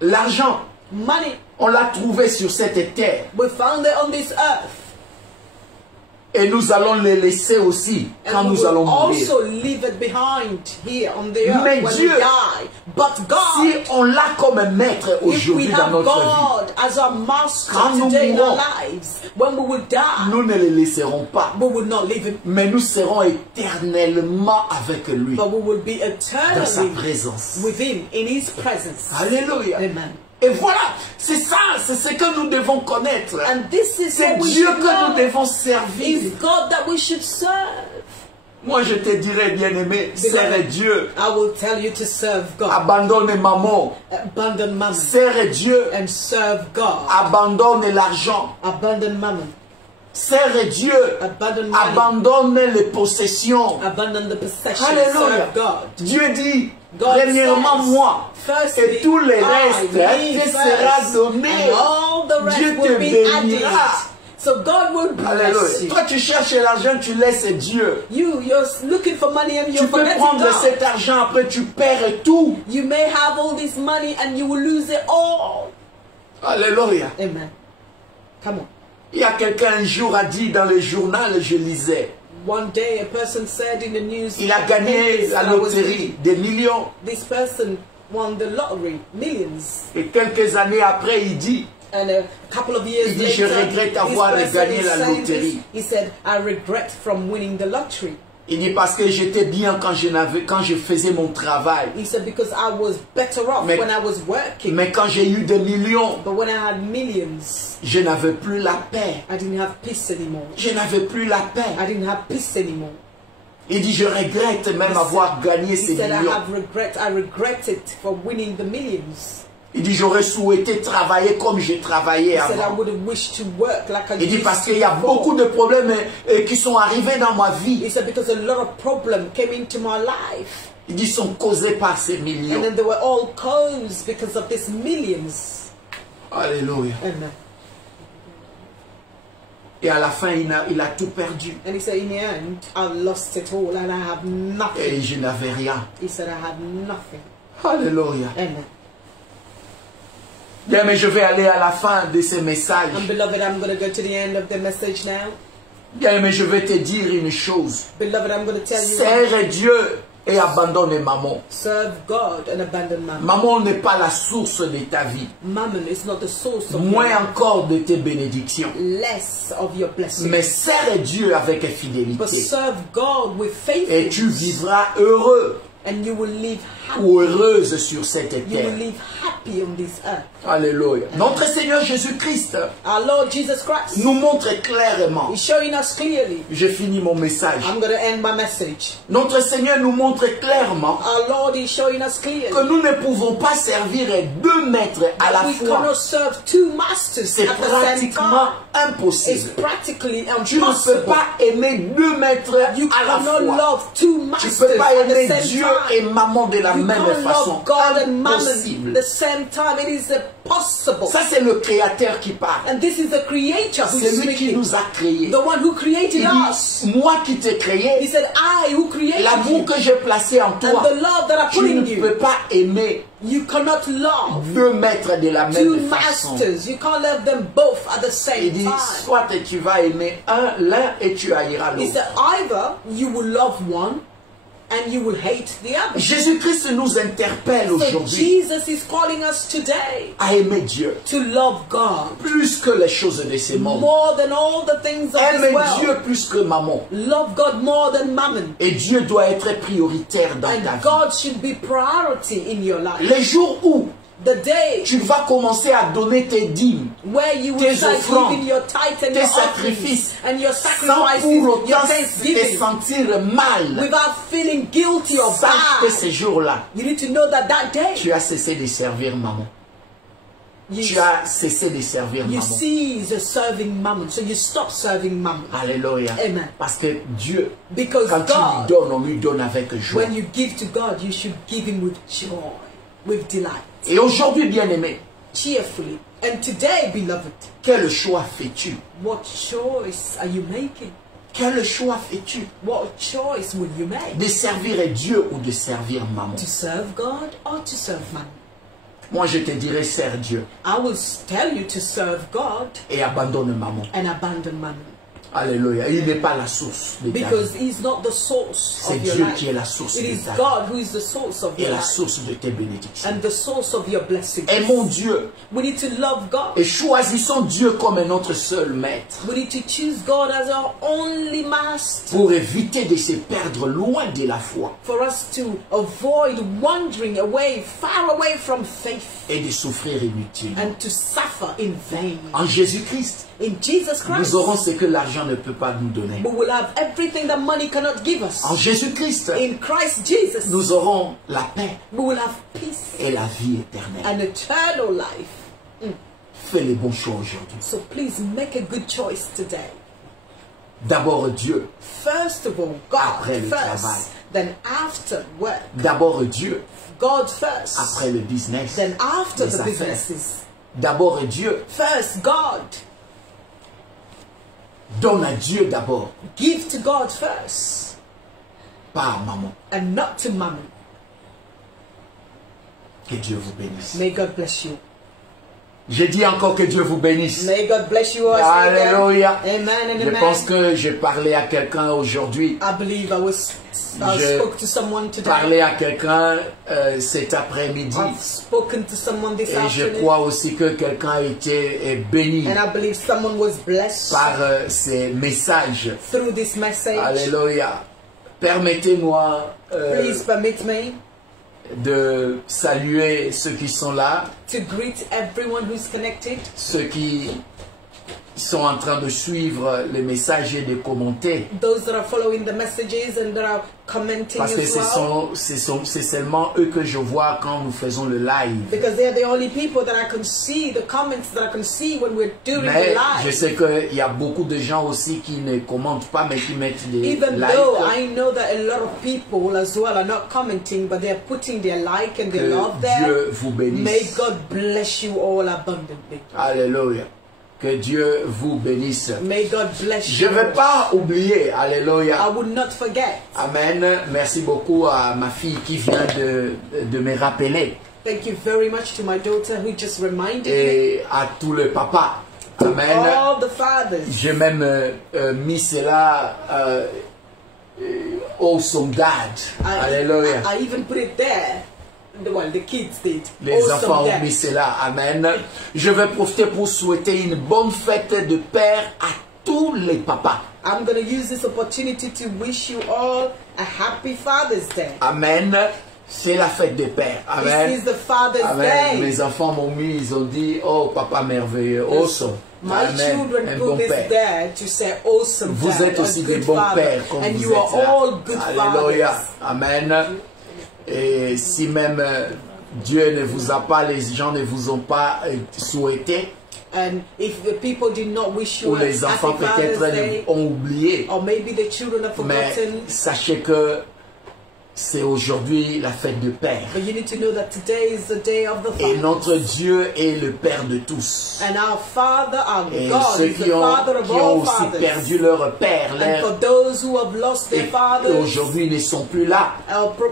L'argent, money, on l'a trouvé sur cette terre. We found it on this earth. Et nous allons le laisser aussi quand nous allons mourir. Also leave it behind here on the earth Mais when Dieu, we die. But God, si on l'a comme maître aujourd'hui dans notre God vie, as our master quand nous today in our mourrons, lives, when we will die, nous ne le laisserons pas. We will not leave him. Mais nous serons éternellement avec lui. But we will be eternally dans sa présence. With him in his presence. Alléluia. Amen. Et voilà, c'est ça, c'est ce que nous devons connaître. C'est Dieu que nous devons servir. It's God that we should serve. Moi je te dirais, bien-aimé, serre Dieu. I will tell you to serve God. Abandonne maman. Abandon mammon. Serre Dieu. And serve God. Abandonne l'argent. Abandon mammon. Serre Dieu. Abandonne les possessions. Abandon the possessions. Alléluia. Serve God. Dieu dit, premièrement moi. Et tout le reste te sera donné. Dieu te bénira. So God will bless you. Toi tu cherches l'argent, tu laisses Dieu. You're looking for money and you're forgetting God. Tu peux prendre cet argent, après tu perds tout. You may have all this money and you will lose it all. Alléluia. Amen. Come on. Il y a quelqu'un un jour a dit dans le journal, je lisais. One day a person said in the news, il a gagné la loterie, des millions. This person won the lottery, millions. Et quelques années après, il dit, and a couple of years later, je regrette avoir gagné la loterie. He said, I regret from winning the lottery. Il dit parce que j'étais bien quand je faisais mon travail. He said because I was better off when I was working. Mais quand j'ai eu des millions, but when I had millions, je n'avais plus la paix. I didn't have peace anymore. Je n'avais plus la paix. I didn't have peace anymore. Il dit je regrette même avoir gagné ces millions. I regret it for winning the millions. Il dit j'aurais souhaité travailler comme je travaillais avant. Il dit parce qu'il y a beaucoup de problèmes qui sont arrivés dans ma vie. Il dit sont causés par ces millions. Alléluia. Et à la fin, il a tout perdu. And he said, in the end, I lost it all and I have nothing. Et je n'avais rien. He said, I had nothing. Alléluia. Amen. Bien, mais je vais aller à la fin de ce message. And beloved, I'm going to go to the end of the message now. Bien, mais je vais te dire une chose. Beloved, I'm going to tell you. Sers Dieu et abandonne maman. Serve God and abandon mammon. Maman n'est pas la source de ta vie. Mammon is not the source of moins encore de tes bénédictions. Less of your blessings. Mais sers Dieu avec fidélité. But serve God with faith. Et tu vivras heureux. And you will live happy. Ou heureuse sur cette terre. You will live happy on this earth. Alléluia. Notre Seigneur Jésus-Christ our Lord Jesus Christ nous montre clairement. He's showing us clearly. Je finis mon message. I'm going to end my message. Notre Seigneur nous montre clairement our Lord is showing us clearly que nous ne pouvons pas servir deux maîtres à la we fois. Cannot serve two masters c'est pratiquement impossible. It's practically tu ne peux pas aimer deux maîtres à la fois. Love two masters tu ne peux pas aimer Dieu time. Et maman de la même façon. Impossible. The same time. It is impossible. Ça c'est le Créateur qui parle. And this is the Creator who c'est lui qui nous a créés. The one who created us. Moi qui t'ai créé. He said, I who created l'amour que j'ai placé en toi. And the love that I put in tu ne peux pas aimer. You cannot love deux maîtres de la même two façon. Masters. You can't love them both at the same Il dit, time. soit tu vas aimer l'un et tu haïras l'autre. He said, either you will love one and you will hate the other. Jésus-Christ nous interpelle aujourd'hui. Jesus is calling us today à aimer Dieu. To love God. Plus que les choses de ce monde. More than all the things of aimer this world. Dieu plus que maman. Love God more than mammon. Et Dieu doit être prioritaire dans ta vie. God should be priority in your life. Les jours où the day tu vas commencer à donner tes dîmes, where you will tes offrandes, your tithe and tes your sacrifices, and your sans pour autant te sentir mal, without feeling guilty or sache bad. que ces jours-là, you need to know that day, tu as cessé de servir maman. Tu as cessé de servir maman. cease serving mammon, so you stop serving mammon. Alléluia. Amen. Parce que Dieu, because quand God, tu lui donnes, on lui donne avec joie. When you give to God, you should give Him with joy, with delight. Et aujourd'hui, bien-aimé, cheerfully. And today, beloved, quel choix fais-tu? What choice are you making? Quel choix fais-tu? What choice will you make? De servir Dieu ou de servir maman? To serve God or to serve mammon? Moi, je te dirais, sers Dieu. I will tell you to serve God. Et abandonne maman. And abandon mammon. Alléluia. Il n'est pas la source de ta vie. Because He's not the source of your life. C'est Dieu qui est la source de ta vie. It is God who is the source of your life. Et la source de tes bénédictions. And the source of your blessings. Aimons Dieu. We need to love God. Et choisissons Dieu comme notre seul maître. We need to choose God as our only master. Pour éviter de se perdre loin de la foi. For us to avoid wandering away, far away from faith. Et de souffrir inutilement. And to suffer in vain. En Jésus-Christ. In Jesus Christ. Nous aurons ce que l'argent ne peut pas nous donner. We will have everything that money cannot give us. En Jésus-Christ. In Christ Jesus. Nous aurons la paix. We will have peace. Et la vie éternelle. An eternal life. Fais les bons choix aujourd'hui. So please make a good choice today. D'abord Dieu. First of all, God après le first. travail. Then after work. D'abord Dieu. God first. Après le business. Then after the businesses. D'abord Dieu. First God. Donne à Dieu d'abord. Give to God first. Pas à maman. And not to mammon. Que Dieu vous bénisse. May God bless you. Je dis encore que Dieu vous bénisse. May God bless you all. Alléluia. Amen and Je amen. pense que j'ai parlé à quelqu'un aujourd'hui. I believe I spoke to someone today. Parlé à quelqu'un cet après-midi. I've spoken to someone this Et je afternoon. crois aussi que quelqu'un a été béni And I believe someone was blessed par ces messages. through this message. Alléluia. Permettez-moi Please permit me de saluer ceux qui sont là, to greet everyone who's connected, ceux qui sont en train de suivre les messages et de commenter. those that are following the messages and that are commenting Parce que as well. c'est seulement eux que je vois quand nous faisons le live. Because they're the only people that I can see, the comments that I can see when we're doing Mais the je live. sais qu'il y a beaucoup de gens aussi qui ne commentent pas, mais qui mettent des Even though likes. I know that a lot of people as well are not commenting, but they're putting their like and their Que love there. Dieu vous May bénisse. God bless you all abundantly. Alléluia. Que Dieu vous bénisse. May God bless Je you. ne vais pas oublier. Alléluia. I would not forget. Amen. Merci beaucoup à ma fille qui vient de me rappeler. Thank you very much to my daughter who just reminded me. Et à tous les papas. Amen. All the fathers. J'ai même mis cela awesome dad. Alléluia. I even put it there. Well, the kids did. Les Awesome enfants dad. ont mis cela. Amen. Je vais profiter pour souhaiter une bonne fête de Père à tous les papas. I'm going to use this opportunity to wish you all a happy Father's Day. Amen. C'est la fête des pères. Amen. This is the Father's Amen. Day. Mes enfants m'ont mis, ils ont dit, oh papa merveilleux, awesome. My Amen. children Un put bon this père. there to say awesome Vous dad, êtes a aussi des good bons father, pères comme and vous you êtes are là. all good Alléluia. fathers. Amen. Et si même Dieu ne vous a pas, les gens ne vous ont pas souhaité, And if the people did not wish you ou a les enfants happy Father's peut-être Day, ont oublié, or maybe the children have mais forgotten, sachez que c'est aujourd'hui la fête de Père. but you need to know that today is the day of the Et Father. notre Dieu est le Père de tous. And our Father, our Et God, ceux is the qui ont Father of all aussi fathers. perdu leur Père, And for those who have lost their et fathers, aujourd'hui ne sont plus là,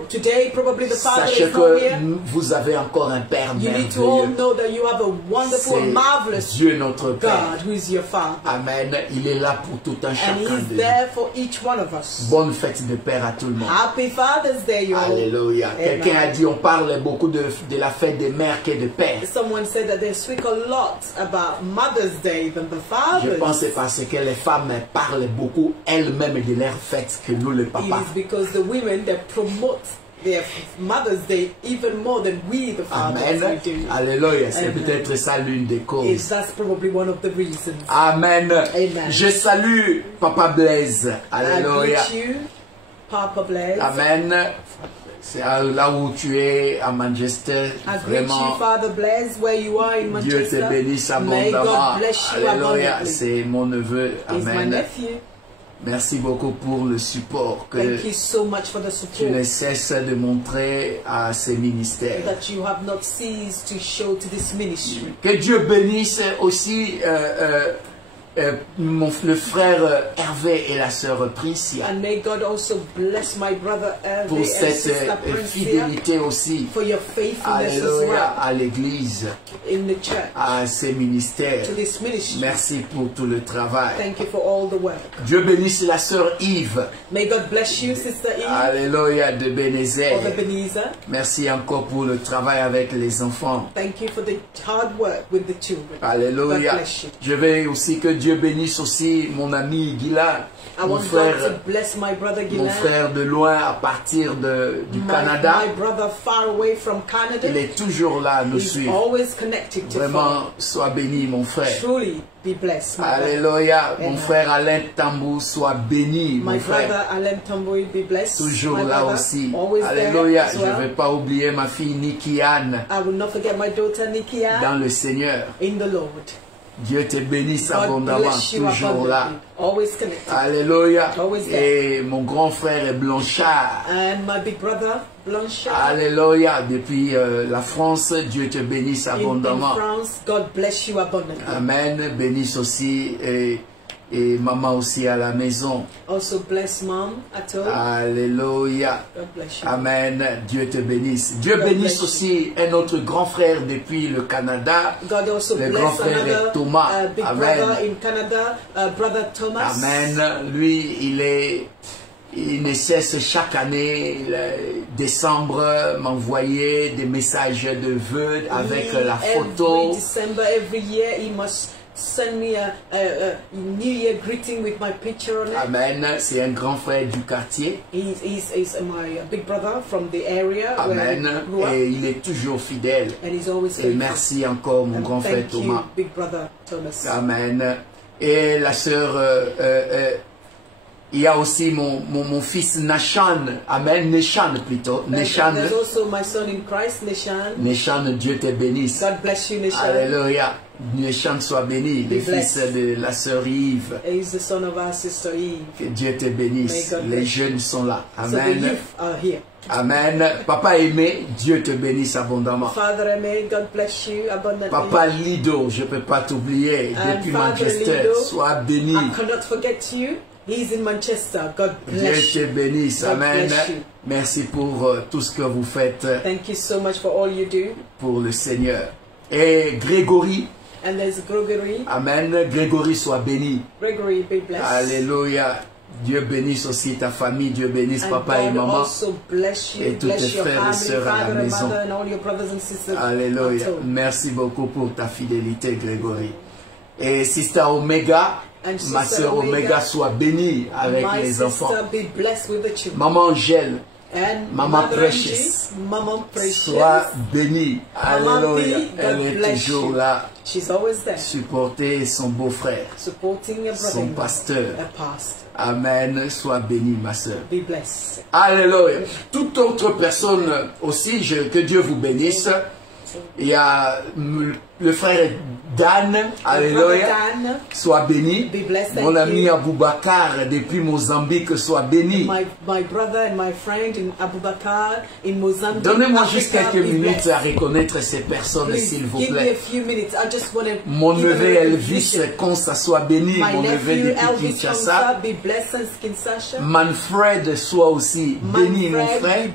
today probably the Father sachez is not que here. vous avez encore un Père You need to all merveilleux. know that you have a wonderful and marvelous C'est Dieu notre Père. God who is your Father. Amen. Il est là pour tout un And chacun He is de nous. there for each one of us. Bonne fête de Père à tout le monde. Happy Father's Day, you all. Alléluia. Amen. Quelqu'un a dit, on parle beaucoup de la fête des mères que de pères. Someone said that they speak a lot about Mother's Day than the Je fathers. pense que c'est parce que les femmes parlent beaucoup elles-mêmes de leur fête que nous les It papas. is because the women, they promote their Mother's Day even more than we, the fathers, Amen. we do. Alléluia. C'est Amen. peut-être ça l'une des causes. That's probably one of the reasons. Amen. Amen. Je salue Papa Blaise. I Alléluia. greet you, Papa Blaise. Amen. C'est là où tu es à Manchester. I greet you, Vraiment, Father Blaise, where you are in Dieu te Manchester. bénisse May abondamment. God bless you Alléluia. abundantly. C'est mon neveu. He's my Amen. nephew. Merci beaucoup pour le support que Thank you so much for the tu ne support cesses de montrer à ces ministères. that you have not ceased to show to this ministry. Que Dieu bénisse aussi le frère Hervé et la sœur Princia And may God also bless my brother Hervé pour and cette sister Princia fidélité aussi. for your faithfulness as Alléluia, well à l'église, in the church, à ces ministères. to this ministry. Merci pour tout le travail. Thank you for all the work. Dieu bénisse la sœur Yves. May God bless you, Sister Eve, Alléluia de of Bénézère. Ebenezer. Merci encore pour le travail avec les enfants. Thank you for the hard work with the children. Alléluia. God bless you. Je vais aussi que Dieu bénisse aussi mon ami Gila, I mon want God to frère, bless my brother mon Gilad, frère de loin à partir du Canada. my brother far away from Canada. Il est toujours là à nous He's suivre. always connected to Vraiment, sois béni mon frère. Truly be blessed, my brother. Alléluia. Mon Amen. frère Alain Tambou, sois béni mon My frère. brother Alan Tomboy, be blessed. Toujours My là brother, aussi. always Alléluia. there as Je ne well. vais pas oublier ma fille Nikki Anne I will not forget my daughter Nikia dans le Seigneur. in the Lord. Dieu te bénisse God abondamment, bless you toujours là. abundantly. Always connected. Alléluia. Always there. Et mon grand frère est Blanchard. And my big brother Blanchard Alléluia. Depuis la France, Dieu te bénisse in abondamment. France. God bless you abundantly. Amen. Bénisse aussi Et maman aussi à la maison. Also bless mom at home. Alléluia. God bless you. Amen. Dieu te bénisse. Dieu bénisse aussi un autre grand frère depuis le Canada. God also le grand frère Thomas. Big Amen. brother in Canada, brother Thomas. Amen. Lui, il ne cesse chaque année, décembre, m'envoyer des messages de vœux avec la photo. Every December, every year, he must send me a New Year greeting with my picture on it. Amen. C'est un grand frère du quartier. He's my big brother from the area. Amen. Et il est toujours fidèle. And he's always faithful. Et merci encore, mon grand frère Thomas. Big brother Thomas. Amen. Et la sœur, il y a aussi mon fils Nashan. Amen. Neshan plutôt. Neshan. There's also my son in Christ, Neshan. Neshan, Dieu te bénisse. God bless you, Neshan. Alléluia. Neshan soit béni. Le fils de la sœur Yves. He's the son of our sister Eve. Que Dieu te bénisse. Les jeunes sont là. Amen. So the youth are here. Amen. Papa aimé, Dieu te bénisse abondamment. Father aimé, God bless you abundantly. Papa Lido, je ne peux pas t'oublier depuis Manchester. Sois béni. I cannot forget you. He's in Manchester. God bless Dieu te bénisse. Amen. Merci pour tout ce que vous faites. Thank you so much for all you do. Pour le Seigneur. Et Grégory. And there's Gregory. Amen. Grégory soit béni. Gregory, be blessed. Alléluia. Dieu bénisse aussi ta famille. Dieu bénisse papa et maman. Also bless you. Et tous tes frères et sœurs à la maison. Alléluia. Merci beaucoup pour ta fidélité, Grégory. Et Sister Omega. Ma sœur Omega soit bénie avec les enfants. Maman Angèle, Maman Precious, soit bénie. Alléluia. Elle est toujours là. Supporter son beau-frère, son pasteur. Amen. Sois bénie, ma sœur. Alléluia. Toute autre personne aussi, que Dieu vous bénisse. Il y a le frère Dan, alléluia, soit béni. Mon ami Aboubakar depuis Mozambique, soit béni. Donnez-moi juste quelques minutes à reconnaître ces personnes, s'il vous plaît. Mon neveu Elvis, qu'on soit béni. Mon neveu depuis Kinshasa. Manfred, soit aussi béni, mon frère.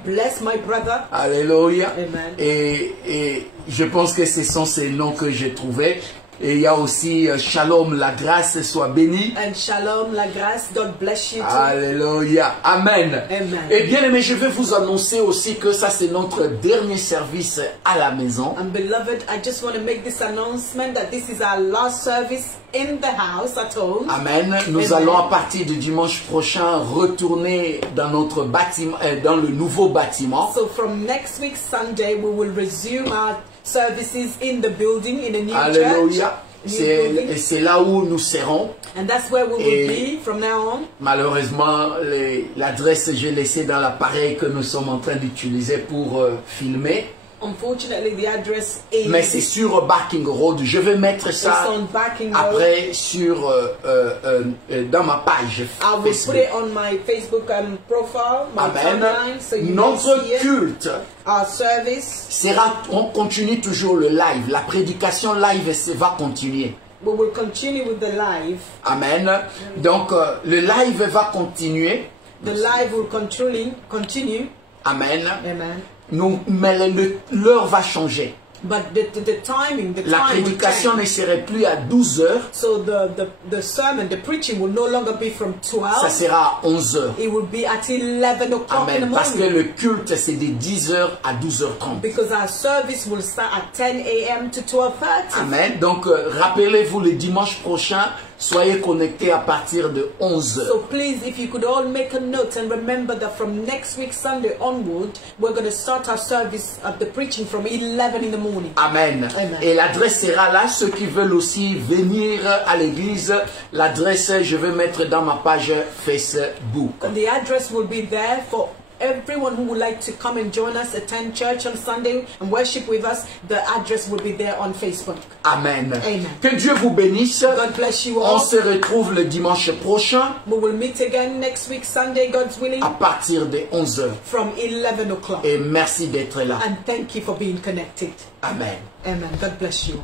Alléluia. Et je pense que ce sont ces noms que j'ai trouvés. Et il y a aussi Shalom, la grâce soit bénie. And Shalom, la grâce, God bless you too. Alléluia. Amen. Amen. Et bien aimé, je vais vous annoncer aussi que ça c'est notre dernier service à la maison. And beloved, I just want to make this announcement that this is our last service in the house at home. Amen. Nous allons à partir du dimanche prochain retourner dans notre bâtiment, dans le nouveau bâtiment. So from next week Sunday, we will resume our services in the building, in a new Alléluia. C'est là où nous serons. And that's where we will be from now on. Malheureusement, l'adresse j'ai laissée dans l'appareil que nous sommes en train d'utiliser pour filmer. Unfortunately, the address is. Mais c'est sur Barking Road. Je vais mettre ça après sur dans ma page I will Facebook. put it on my Facebook profile, my timeline, so you Notre can see culte our service sera, on continue toujours le live. La prédication live va continuer. We will continue with the live. Amen. Donc le live va continuer. The live will continue. Amen. Amen. Mais l'heure va changer. But the timing, la prédication ne serait plus à 12 heures. So the sermon, the preaching will no longer be from 12. Ça sera à 11 heures. It will be at 11 o'clock in the morning. Parce que le culte c'est de 10 heures à 12h30. Because our service will start at 10 a.m. to 12:30. Amen. Donc rappelez-vous le dimanche prochain. Soyez connectés à partir de 11 heures. So please, if you could all make a note and remember that from next week Sunday onward, we're going to start our service of the preaching from 11 in the morning. Amen. Amen. Et l'adresse sera là. Ceux qui veulent aussi venir à l'église, l'adresse je vais mettre dans ma page Facebook. And the address will be there for everyone who would like to come and join us, attend church on Sunday and worship with us. The address will be there on Facebook. Amen. Amen. Que Dieu vous bénisse. God bless you all. On se retrouve le dimanche prochain. We will meet again next week Sunday, God's willing. À partir de 11 heures. From 11 o'clock. Et merci d'être là. And thank you for being connected. Amen. Amen. God bless you.